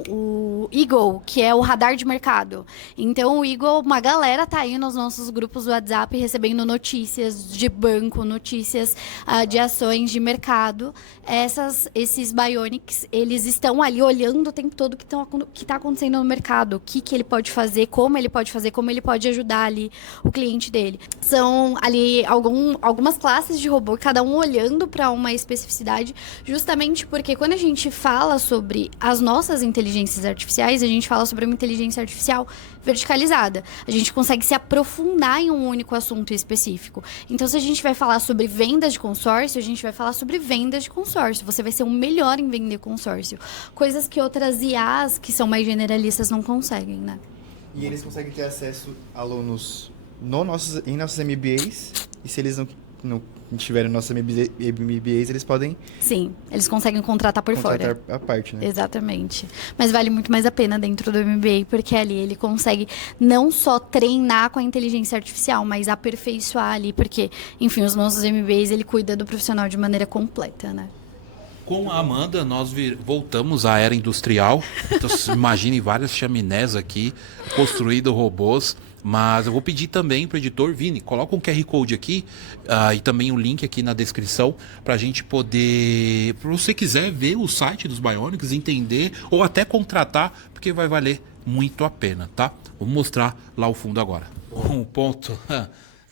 o Eagle, que é o radar de mercado. Então, o Eagle, uma galera tá aí nos nossos grupos do WhatsApp recebendo notícias de banco, notícias de ações de mercado. Esses Bionics, eles estão ali olhando o tempo todo o que tá acontecendo no mercado, o que ele pode fazer, como ele pode ajudar ali o cliente dele. São ali algumas classes de robô, cada um olhando para uma especificidade, justamente porque quando a gente fala sobre as nossas inteligências artificiais, a gente fala sobre uma inteligência artificial verticalizada. A gente consegue se aprofundar em um único assunto específico. Então, se a gente vai falar sobre vendas de consórcio, a gente vai falar sobre vendas de consórcio. Você vai ser o melhor em vender consórcio. Coisas que outras IAs, que são mais generalistas, não conseguem, né? E eles conseguem ter acesso a alunos em nossos MBAs, e se eles não tiverem nossos MBAs, eles podem... Sim, eles conseguem contratar por fora. A parte, né? Exatamente. Mas vale muito mais a pena dentro do MBA, porque ali ele consegue não só treinar com a inteligência artificial, mas aperfeiçoar ali, porque, enfim, os nossos MBAs, ele cuida do profissional de maneira completa, né? Com a Amanda, nós voltamos à era industrial. Então, imagine várias chaminés aqui, construído robôs. Mas eu vou pedir também para o editor, Vini, coloca um QR Code aqui e também um link aqui na descrição para a gente poder, se você quiser ver o site dos Bionics, entender ou até contratar, porque vai valer muito a pena, tá? Vou mostrar lá o fundo agora. Um ponto...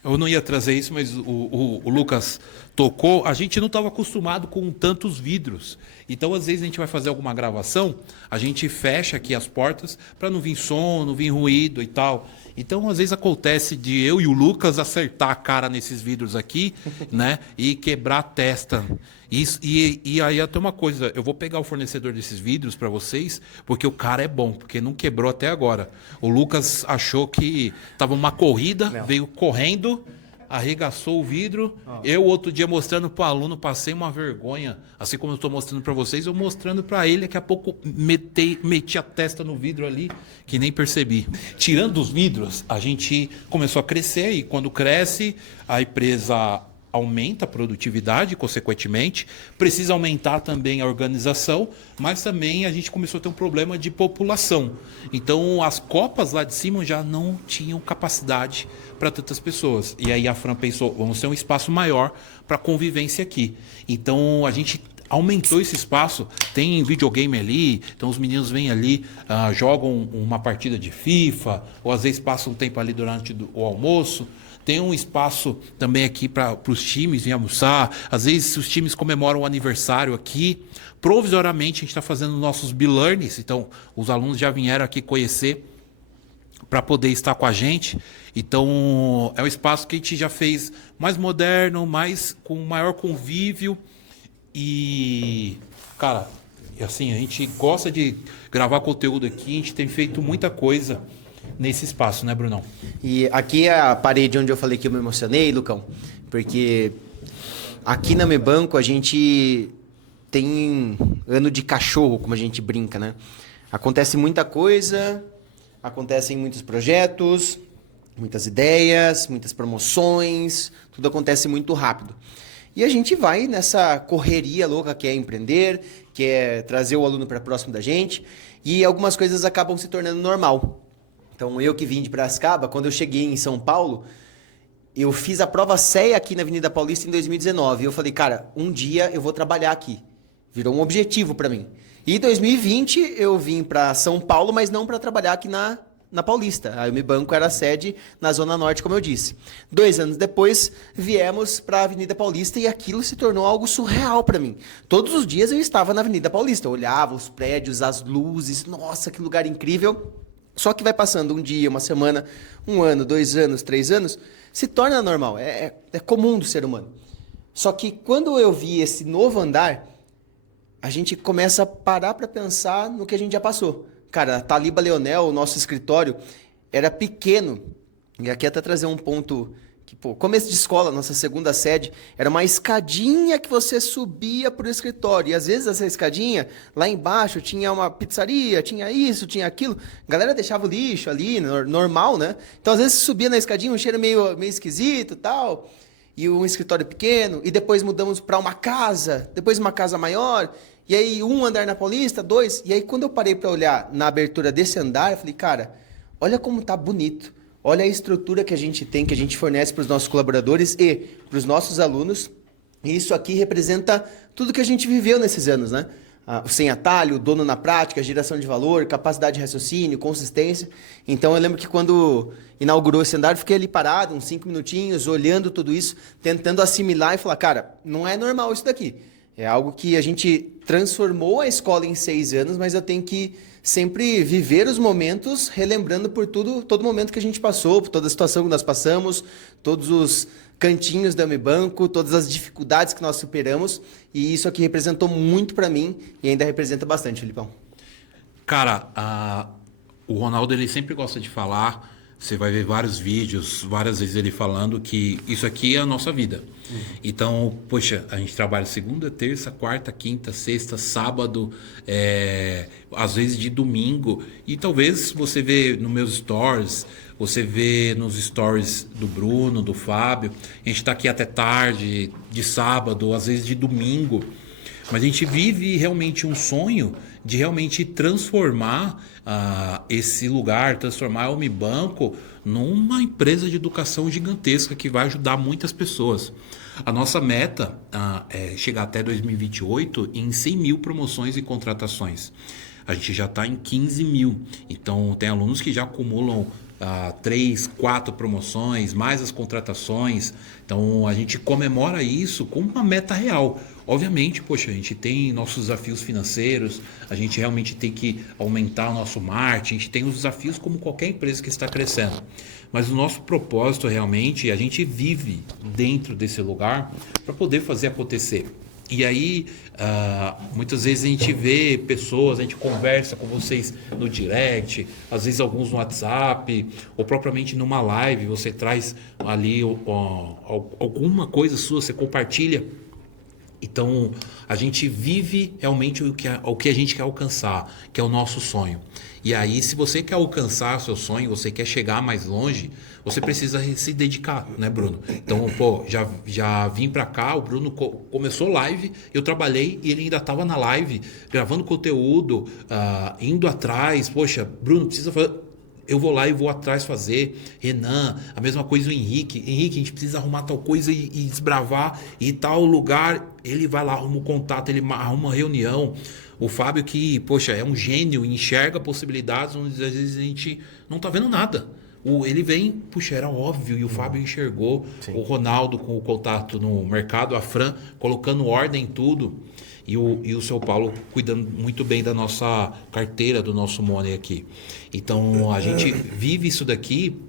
Eu não ia trazer isso, mas o Lucas tocou. A gente não estava acostumado com tantos vidros. Então, às vezes, a gente vai fazer alguma gravação, a gente fecha aqui as portas para não vir som, não vir ruído e tal. Então, às vezes, acontece de eu e o Lucas acertar a cara nesses vidros aqui, né? E quebrar a testa. E aí tem uma coisa, eu vou pegar o fornecedor desses vidros para vocês, porque o cara é bom, porque não quebrou até agora. O Lucas achou que tava uma corrida, veio correndo, arregaçou o vidro. Eu, outro dia, mostrando para o aluno, passei uma vergonha. Assim como eu estou mostrando para vocês, eu mostrando para ele. Daqui a pouco meti a testa no vidro ali, que nem percebi. Tirando os vidros, a gente começou a crescer. E quando cresce, a empresa aumenta a produtividade, consequentemente, precisa aumentar também a organização, mas também a gente começou a ter um problema de população. Então, as copas lá de cima já não tinham capacidade para tantas pessoas. E aí a Fran pensou, vamos ter um espaço maior para convivência aqui. Então, a gente aumentou esse espaço, tem videogame ali, então os meninos vêm ali, jogam uma partida de FIFA, ou às vezes passam um tempo ali durante o almoço. Tem um espaço também aqui para os times virem almoçar. Às vezes os times comemoram o aniversário aqui. Provisoriamente a gente está fazendo nossos B-Learnings, então os alunos já vieram aqui conhecer para poder estar com a gente. Então é um espaço que a gente já fez mais moderno, mais com maior convívio. E, cara, assim, a gente gosta de gravar conteúdo aqui, a gente tem feito muita coisa nesse espaço, né, Brunão? E aqui é a parede onde eu falei que eu me emocionei, Lucão, porque aqui na Mebanco a gente tem ano de cachorro, como a gente brinca, né? Acontece muita coisa, acontecem muitos projetos, muitas ideias, muitas promoções, tudo acontece muito rápido. E a gente vai nessa correria louca que é empreender, que é trazer o aluno para próximo da gente, e algumas coisas acabam se tornando normal. Então, eu que vim de Piracicaba, quando eu cheguei em São Paulo, eu fiz a prova CEA aqui na Avenida Paulista em 2019. E eu falei, cara, um dia eu vou trabalhar aqui. Virou um objetivo para mim. E em 2020 eu vim para São Paulo, mas não para trabalhar aqui na Paulista. A Mebanco era a sede na Zona Norte, como eu disse. 2 anos depois, viemos para a Avenida Paulista e aquilo se tornou algo surreal para mim. Todos os dias eu estava na Avenida Paulista, eu olhava os prédios, as luzes, nossa, que lugar incrível. Só que vai passando um dia, uma semana, 1 ano, 2 anos, 3 anos, se torna normal, é comum do ser humano. Só que quando eu vi esse novo andar, a gente começa a parar para pensar no que a gente já passou. Cara, a Taliba Leonel, o nosso escritório, era pequeno. E aqui até trazer um ponto que, começo de escola, nossa segunda sede, era uma escadinha que você subia para o escritório. E às vezes essa escadinha, lá embaixo, tinha uma pizzaria, tinha isso, tinha aquilo. A galera deixava o lixo ali, normal, né? Então às vezes você subia na escadinha, um cheiro meio esquisito e tal. E um escritório pequeno. E depois mudamos para uma casa, depois uma casa maior. E aí 1 andar na Paulista, 2. E aí quando eu parei para olhar na abertura desse andar, eu falei, cara, olha como tá bonito. Olha a estrutura que a gente tem, que a gente fornece para os nossos colaboradores e para os nossos alunos. E isso aqui representa tudo que a gente viveu nesses anos, né? O sem atalho, o dono na prática, geração de valor, capacidade de raciocínio, consistência. Então eu lembro que quando inaugurou esse andar, eu fiquei ali parado, uns 5 minutinhos, olhando tudo isso, tentando assimilar e falar, cara, não é normal isso daqui. É algo que a gente transformou a escola em 6 anos, mas eu tenho que sempre viver os momentos, relembrando por todo momento que a gente passou, por toda a situação que nós passamos, todos os cantinhos da Mebanco, todas as dificuldades que nós superamos. E isso aqui representou muito para mim e ainda representa bastante, Filipão. Cara, o Ronaldo ele sempre gosta de falar, você vai ver vários vídeos, várias vezes ele falando que isso aqui é a nossa vida. Então, poxa, a gente trabalha segunda, terça, quarta, quinta, sexta, sábado, às vezes de domingo. E talvez você vê nos meus stories, você vê nos stories do Bruno, do Fábio. A gente está aqui até tarde, de sábado, às vezes de domingo. Mas a gente vive realmente um sonho de realmente transformar esse lugar, transformar o Mebanco numa empresa de educação gigantesca que vai ajudar muitas pessoas. A nossa meta é chegar até 2028 em 100 mil promoções e contratações. A gente já está em 15 mil. Então, tem alunos que já acumulam 3, 4 promoções, mais as contratações. Então, a gente comemora isso com uma meta real. Obviamente, poxa, a gente tem nossos desafios financeiros, a gente realmente tem que aumentar o nosso marketing, a gente tem os desafios como qualquer empresa que está crescendo. Mas o nosso propósito realmente, a gente vive dentro desse lugar para poder fazer acontecer. E aí, muitas vezes a gente vê pessoas, a gente conversa com vocês no direct, às vezes alguns no WhatsApp, ou propriamente numa live, você traz ali alguma coisa sua, você compartilha. Então, a gente vive realmente o que a gente quer alcançar, que é o nosso sonho. E aí, se você quer alcançar seu sonho, você quer chegar mais longe, você precisa se dedicar, né, Bruno? Então, pô, já vim pra cá, o Bruno começou live, eu trabalhei e ele ainda tava na live, gravando conteúdo, indo atrás. Poxa, Bruno, precisa fazer... Eu vou lá e vou atrás fazer. Renan, a mesma coisa o Henrique. Henrique, a gente precisa arrumar tal coisa e desbravar e tal lugar. Ele vai lá, arruma o contato, ele arruma uma reunião. O Fábio que, poxa, é um gênio, enxerga possibilidades onde às vezes a gente não tá vendo nada. Ele vem, puxa, era óbvio, e o Fábio enxergou. Sim. O Ronaldo com o contato no mercado, a Fran colocando ordem em tudo. E o seu Paulo cuidando muito bem da nossa carteira, do nosso money aqui. Então, a gente vive isso daqui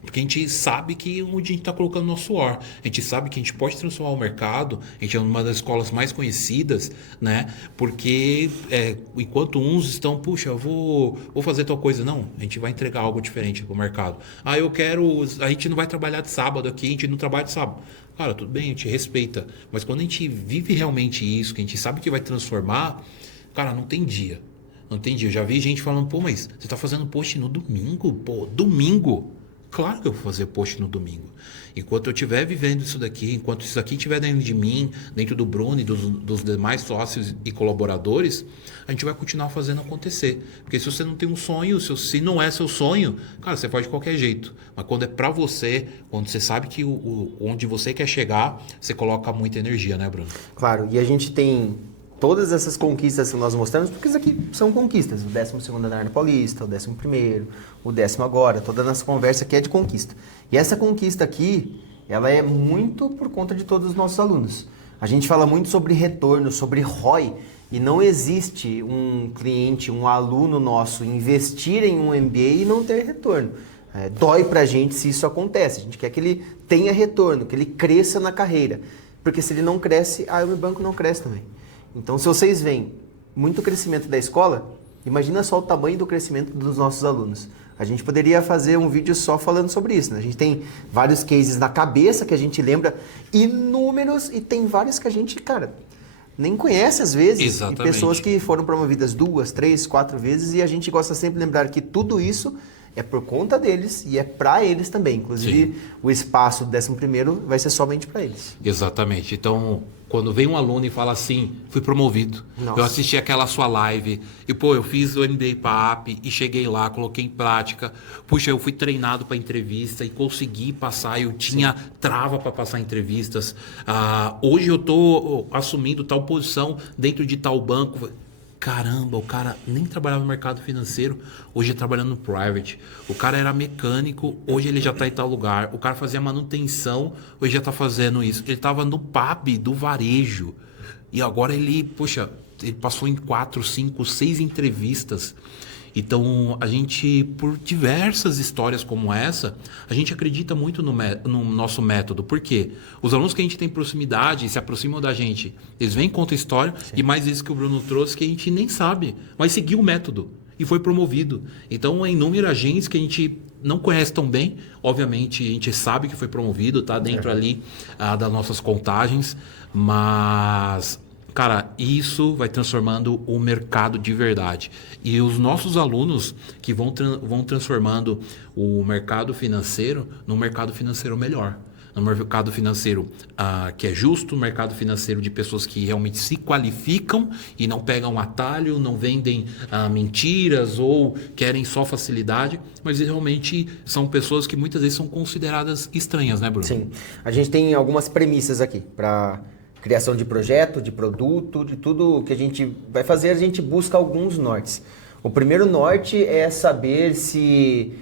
porque a gente sabe que onde a gente está colocando nosso suor. A gente sabe que a gente pode transformar o mercado. A gente é uma das escolas mais conhecidas, né? Porque enquanto uns estão, puxa, eu vou fazer tal coisa. Não, a gente vai entregar algo diferente para o mercado. Eu quero... A gente não vai trabalhar de sábado aqui, a gente não trabalha de sábado. Cara, tudo bem, a gente respeita. Mas quando a gente vive realmente isso, que a gente sabe que vai transformar, cara, não tem dia. Não tem dia. Eu já vi gente falando, pô, mas você tá fazendo post no domingo? Pô, domingo? Claro que eu vou fazer post no domingo. Enquanto eu estiver vivendo isso daqui, enquanto isso aqui estiver dentro de mim, dentro do Bruno e dos demais sócios e colaboradores, a gente vai continuar fazendo acontecer. Porque se você não tem um sonho, se não é seu sonho, cara, você faz de qualquer jeito. Mas quando é pra você, quando você sabe que onde você quer chegar, você coloca muita energia, né, Bruno? Claro, e a gente tem todas essas conquistas que nós mostramos, porque isso aqui são conquistas. O 12º andar na Paulista, o 11º, o 10º agora, toda a nossa conversa aqui é de conquista. E essa conquista aqui, ela é muito por conta de todos os nossos alunos. A gente fala muito sobre retorno, sobre ROI, e não existe um cliente, um aluno nosso investir em um MBA e não ter retorno. Dói pra gente se isso acontece. A gente quer que ele tenha retorno, que ele cresça na carreira. Porque se ele não cresce, o meu banco não cresce também. Então, se vocês veem muito crescimento da escola, imagina só o tamanho do crescimento dos nossos alunos. A gente poderia fazer um vídeo só falando sobre isso, né? A gente tem vários cases na cabeça que a gente lembra, inúmeros, e tem vários que a gente, cara, nem conhece às vezes. Exatamente. E pessoas que foram promovidas 2, 3, 4 vezes, e a gente gosta sempre de lembrar que tudo isso é por conta deles e é para eles também. Inclusive, sim, o espaço do 11º vai ser somente para eles. Exatamente. Então, quando vem um aluno e fala assim, fui promovido, nossa, eu assisti aquela sua live, e pô, eu fiz o MBA PAP e cheguei lá, coloquei em prática, puxa, eu fui treinado para entrevista e consegui passar, eu tinha, sim, trava para passar entrevistas, hoje eu tô assumindo tal posição dentro de tal banco. Caramba, o cara nem trabalhava no mercado financeiro, hoje é trabalhando no private. O cara era mecânico, hoje ele já está em tal lugar. O cara fazia manutenção, hoje já está fazendo isso. Ele estava no PAB do varejo. E agora ele passou em 4, 5, 6 entrevistas. Então, a gente, por diversas histórias como essa, a gente acredita muito no nosso método. Por quê? Os alunos que a gente tem proximidade, se aproximam da gente, eles vêm, contam a história, sim, e mais isso que o Bruno trouxe, que a gente nem sabe, mas seguiu o método e foi promovido. Então, é inúmeras agentes que a gente não conhece tão bem, obviamente a gente sabe que foi promovido, está dentro ali das nossas contagens, mas... Cara, isso vai transformando o mercado de verdade. E os nossos alunos que vão transformando o mercado financeiro num mercado financeiro melhor. No mercado financeiro que é justo, no mercado financeiro de pessoas que realmente se qualificam e não pegam atalho, não vendem mentiras ou querem só facilidade, mas realmente são pessoas que muitas vezes são consideradas estranhas, né, Bruno? Sim. A gente tem algumas premissas aqui para... criação de projeto, de produto, de tudo que a gente vai fazer, a gente busca alguns nortes. O primeiro norte é saber se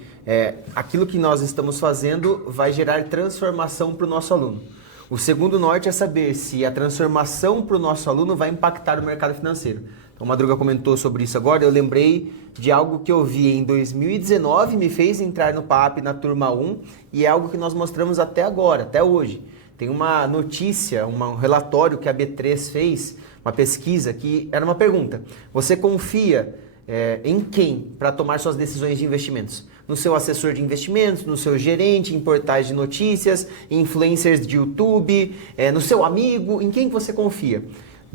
aquilo que nós estamos fazendo vai gerar transformação para o nosso aluno. O segundo norte é saber se a transformação para o nosso aluno vai impactar o mercado financeiro. Então, o Madruga comentou sobre isso agora, eu lembrei de algo que eu vi em 2019, me fez entrar no PAP na turma 1, e é algo que nós mostramos até agora, até hoje. Tem uma notícia, um relatório que a B3 fez, uma pesquisa, que era uma pergunta. Você confia em quem para tomar suas decisões de investimentos? No seu assessor de investimentos, no seu gerente, em portais de notícias, influencers de YouTube, no seu amigo, em quem você confia?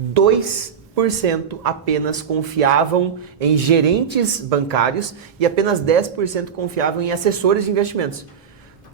2% apenas confiavam em gerentes bancários e apenas 10% confiavam em assessores de investimentos.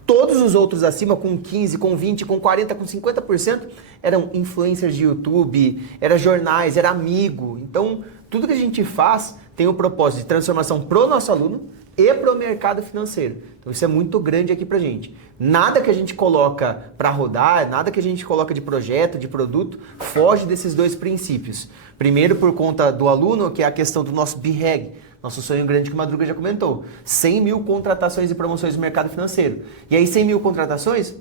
Todos os outros acima, com 15%, com 20%, com 40%, com 50%, eram influencers de YouTube, era jornais, era amigo. Então, tudo que a gente faz tem o propósito de transformação pro nosso aluno e pro mercado financeiro. Então, isso é muito grande aqui pra gente. Nada que a gente coloca para rodar, nada que a gente coloca de projeto, de produto, foge desses dois princípios. Primeiro, por conta do aluno, que é a questão do nosso BREG, nosso sonho grande que o Madruga já comentou. 100 mil contratações e promoções no mercado financeiro. E aí 100 mil contratações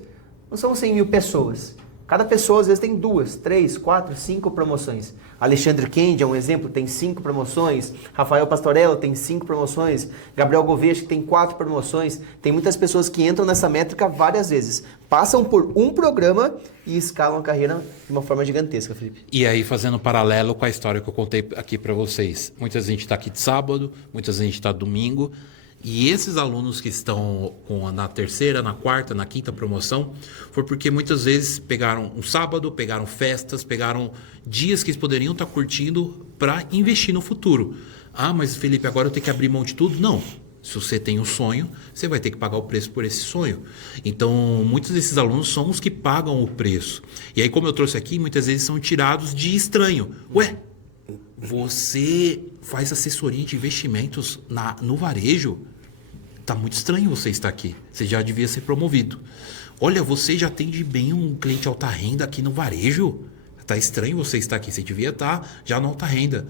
não são 100 mil pessoas. Cada pessoa às vezes tem 2, 3, 4, 5 promoções. Alexandre Kendi é um exemplo, tem 5 promoções. Rafael Pastorella tem 5 promoções. Gabriel Gouveia tem 4 promoções. Tem muitas pessoas que entram nessa métrica várias vezes. Passam por um programa e escalam a carreira de uma forma gigantesca, Felipe. E aí, fazendo paralelo com a história que eu contei aqui para vocês. Muita gente está aqui de sábado, muita gente está domingo. E esses alunos que estão na terceira, na quarta, na quinta promoção, foi porque muitas vezes pegaram um sábado, pegaram festas, pegaram dias que eles poderiam estar curtindo para investir no futuro. Ah, mas Felipe, agora eu tenho que abrir mão de tudo? Não. Se você tem um sonho, você vai ter que pagar o preço por esse sonho. Então, muitos desses alunos são os que pagam o preço. E aí, como eu trouxe aqui, muitas vezes são tirados de estranho. Ué, você faz assessoria de investimentos no varejo? Tá muito estranho você estar aqui. Você já devia ser promovido. Olha, você já atende bem um cliente alta renda aqui no varejo? Tá estranho você estar aqui. Você devia estar já na alta renda.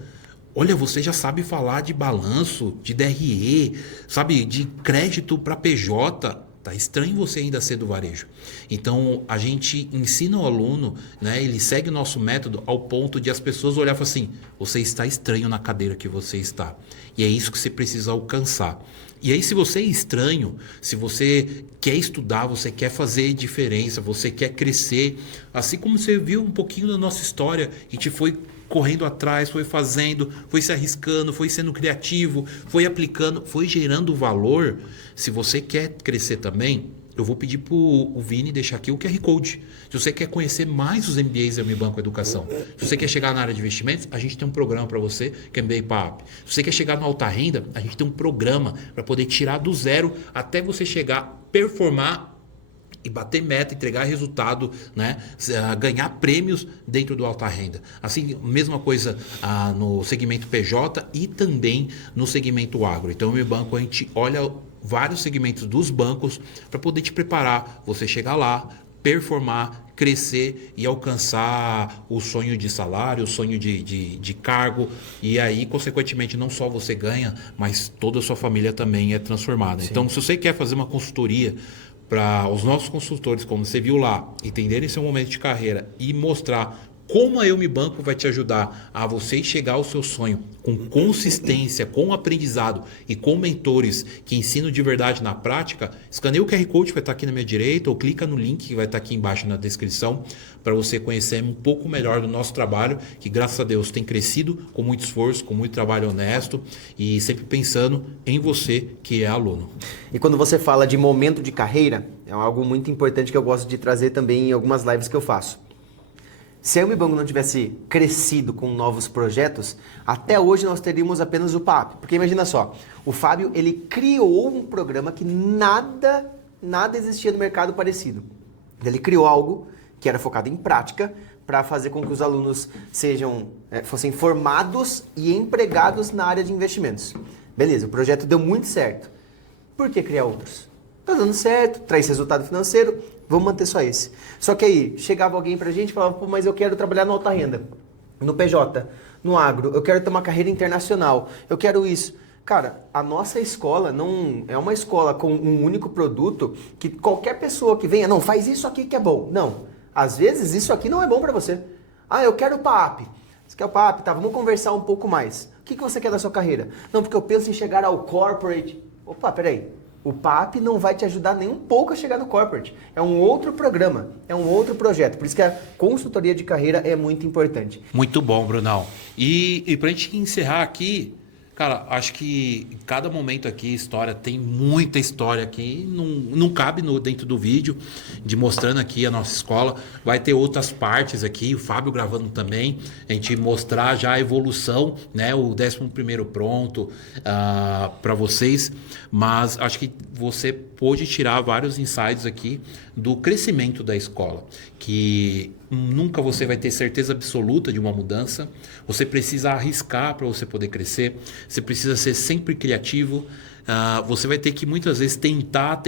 Olha, você já sabe falar de balanço, de DRE, sabe, de crédito para PJ. Tá estranho você ainda ser do varejo. Então, a gente ensina o aluno, né? Ele segue o nosso método ao ponto de as pessoas olhar e falar assim, você está estranho na cadeira que você está. E é isso que você precisa alcançar. E aí, se você é estranho, se você quer estudar, você quer fazer diferença, você quer crescer, assim como você viu um pouquinho da nossa história, a gente foi correndo atrás, foi fazendo, foi se arriscando, foi sendo criativo, foi aplicando, foi gerando valor. Se você quer crescer também, eu vou pedir para o Vini deixar aqui o QR Code. Se você quer conhecer mais os MBAs da Unibanco Educação, se você quer chegar na área de investimentos, a gente tem um programa para você, que é MBA PAP. Se você quer chegar na alta renda, a gente tem um programa para poder tirar do zero até você chegar, performar e bater meta, entregar resultado, né? Ganhar prêmios dentro do alta renda. Assim, mesma coisa no segmento PJ e também no segmento agro. Então, o Unibanco, a gente olha vários segmentos dos bancos para poder te preparar, você chegar lá, performar, crescer e alcançar o sonho de salário, o sonho de cargo, e aí, consequentemente, não só você ganha, mas toda a sua família também é transformada. Sim. Então, se você quer fazer uma consultoria para os nossos consultores, como você viu lá, entenderem seu momento de carreira e mostrar como a Unibanco vai te ajudar a você chegar ao seu sonho com consistência, com aprendizado e com mentores que ensinam de verdade na prática, escaneia o QR Code que vai estar aqui na minha direita ou clica no link que vai estar aqui embaixo na descrição para você conhecer um pouco melhor do nosso trabalho, que graças a Deus tem crescido com muito esforço, com muito trabalho honesto e sempre pensando em você que é aluno. E quando você fala de momento de carreira, é algo muito importante que eu gosto de trazer também em algumas lives que eu faço. Se a Unibanco não tivesse crescido com novos projetos, até hoje nós teríamos apenas o PAP. Porque imagina só, o Fábio ele criou um programa que nada existia no mercado parecido. Ele criou algo que era focado em prática para fazer com que os alunos fossem formados e empregados na área de investimentos. Beleza, o projeto deu muito certo. Por que criar outros? Tá dando certo, traz resultado financeiro, vamos manter só esse. Só que aí, chegava alguém pra gente e falava, pô, mas eu quero trabalhar na alta renda, no PJ, no agro, eu quero ter uma carreira internacional, eu quero isso. Cara, a nossa escola não é uma escola com um único produto que qualquer pessoa que venha, não, faz isso aqui que é bom. Não, às vezes isso aqui não é bom pra você. Ah, eu quero o PAP. Você quer o PAP? Tá, vamos conversar um pouco mais. O que você quer da sua carreira? Não, porque eu penso em chegar ao corporate. Opa, peraí. O PAP não vai te ajudar nem um pouco a chegar no corporate. É um outro programa, é um outro projeto. Por isso que a consultoria de carreira é muito importante. Muito bom, Brunão. E para a gente encerrar aqui, Cara, acho que cada momento aqui, história, tem muita história aqui, não cabe dentro do vídeo, de mostrando aqui a nossa escola. Vai ter outras partes aqui, o Fábio gravando também, a gente mostrar já a evolução, né? O 11º pronto para vocês, mas acho que você pôde tirar vários insights aqui do crescimento da escola, que nunca você vai ter certeza absoluta de uma mudança, você precisa arriscar para você poder crescer, você precisa ser sempre criativo, você vai ter que muitas vezes tentar,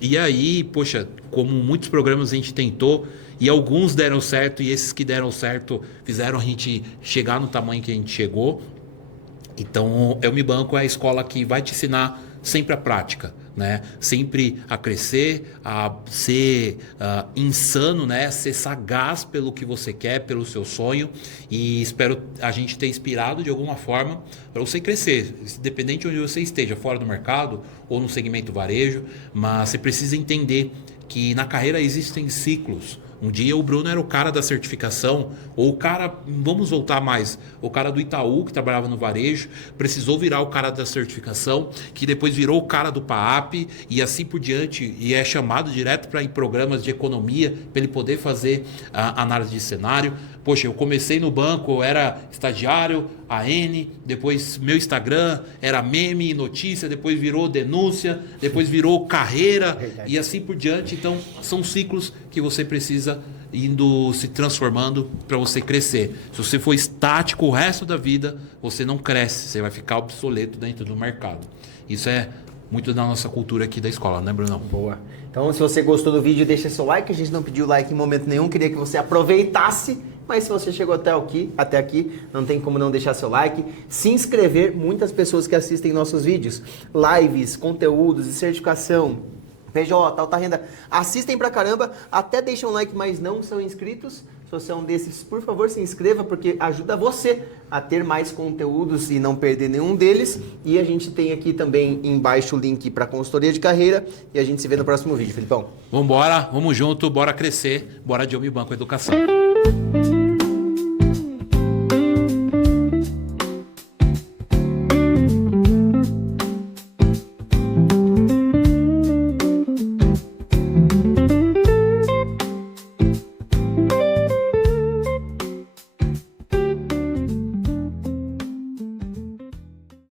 e aí, poxa, como muitos programas a gente tentou, e alguns deram certo, e esses que deram certo fizeram a gente chegar no tamanho que a gente chegou. Então, Eu Me Banco é a escola que vai te ensinar sempre a prática, né? Sempre a crescer, a ser insano, né? Ser sagaz pelo que você quer, pelo seu sonho, e espero a gente ter inspirado de alguma forma para você crescer, independente de onde você esteja, fora do mercado ou no segmento varejo, mas você precisa entender que na carreira existem ciclos. Um dia o Bruno era o cara da certificação, ou o cara, vamos voltar mais, o cara do Itaú, que trabalhava no varejo, precisou virar o cara da certificação, que depois virou o cara do PAAP, e assim por diante, e é chamado direto para ir programas de economia, para ele poder fazer a análise de cenário. Poxa, eu comecei no banco, eu era estagiário, AN, depois meu Instagram era meme, notícia, depois virou denúncia, depois virou carreira, e assim por diante. Então, são ciclos que você precisa indo se transformando para você crescer. Se você for estático o resto da vida, você não cresce, você vai ficar obsoleto dentro do mercado. Isso é muito da nossa cultura aqui da escola, né, Brunão? Boa. Então, se você gostou do vídeo, deixa seu like. A gente não pediu like em momento nenhum, queria que você aproveitasse. Mas se você chegou até aqui, não tem como não deixar seu like. Se inscrever, muitas pessoas que assistem nossos vídeos, lives, conteúdos e certificação, PJ, alta renda, assistem pra caramba, até deixam like, mas não são inscritos. Se você é um desses, por favor, se inscreva, porque ajuda você a ter mais conteúdos e não perder nenhum deles. E a gente tem aqui também embaixo o link para consultoria de carreira. E a gente se vê no próximo vídeo, Felipão. Vambora, vamos junto, bora crescer, bora de Eu Me Banco Educação.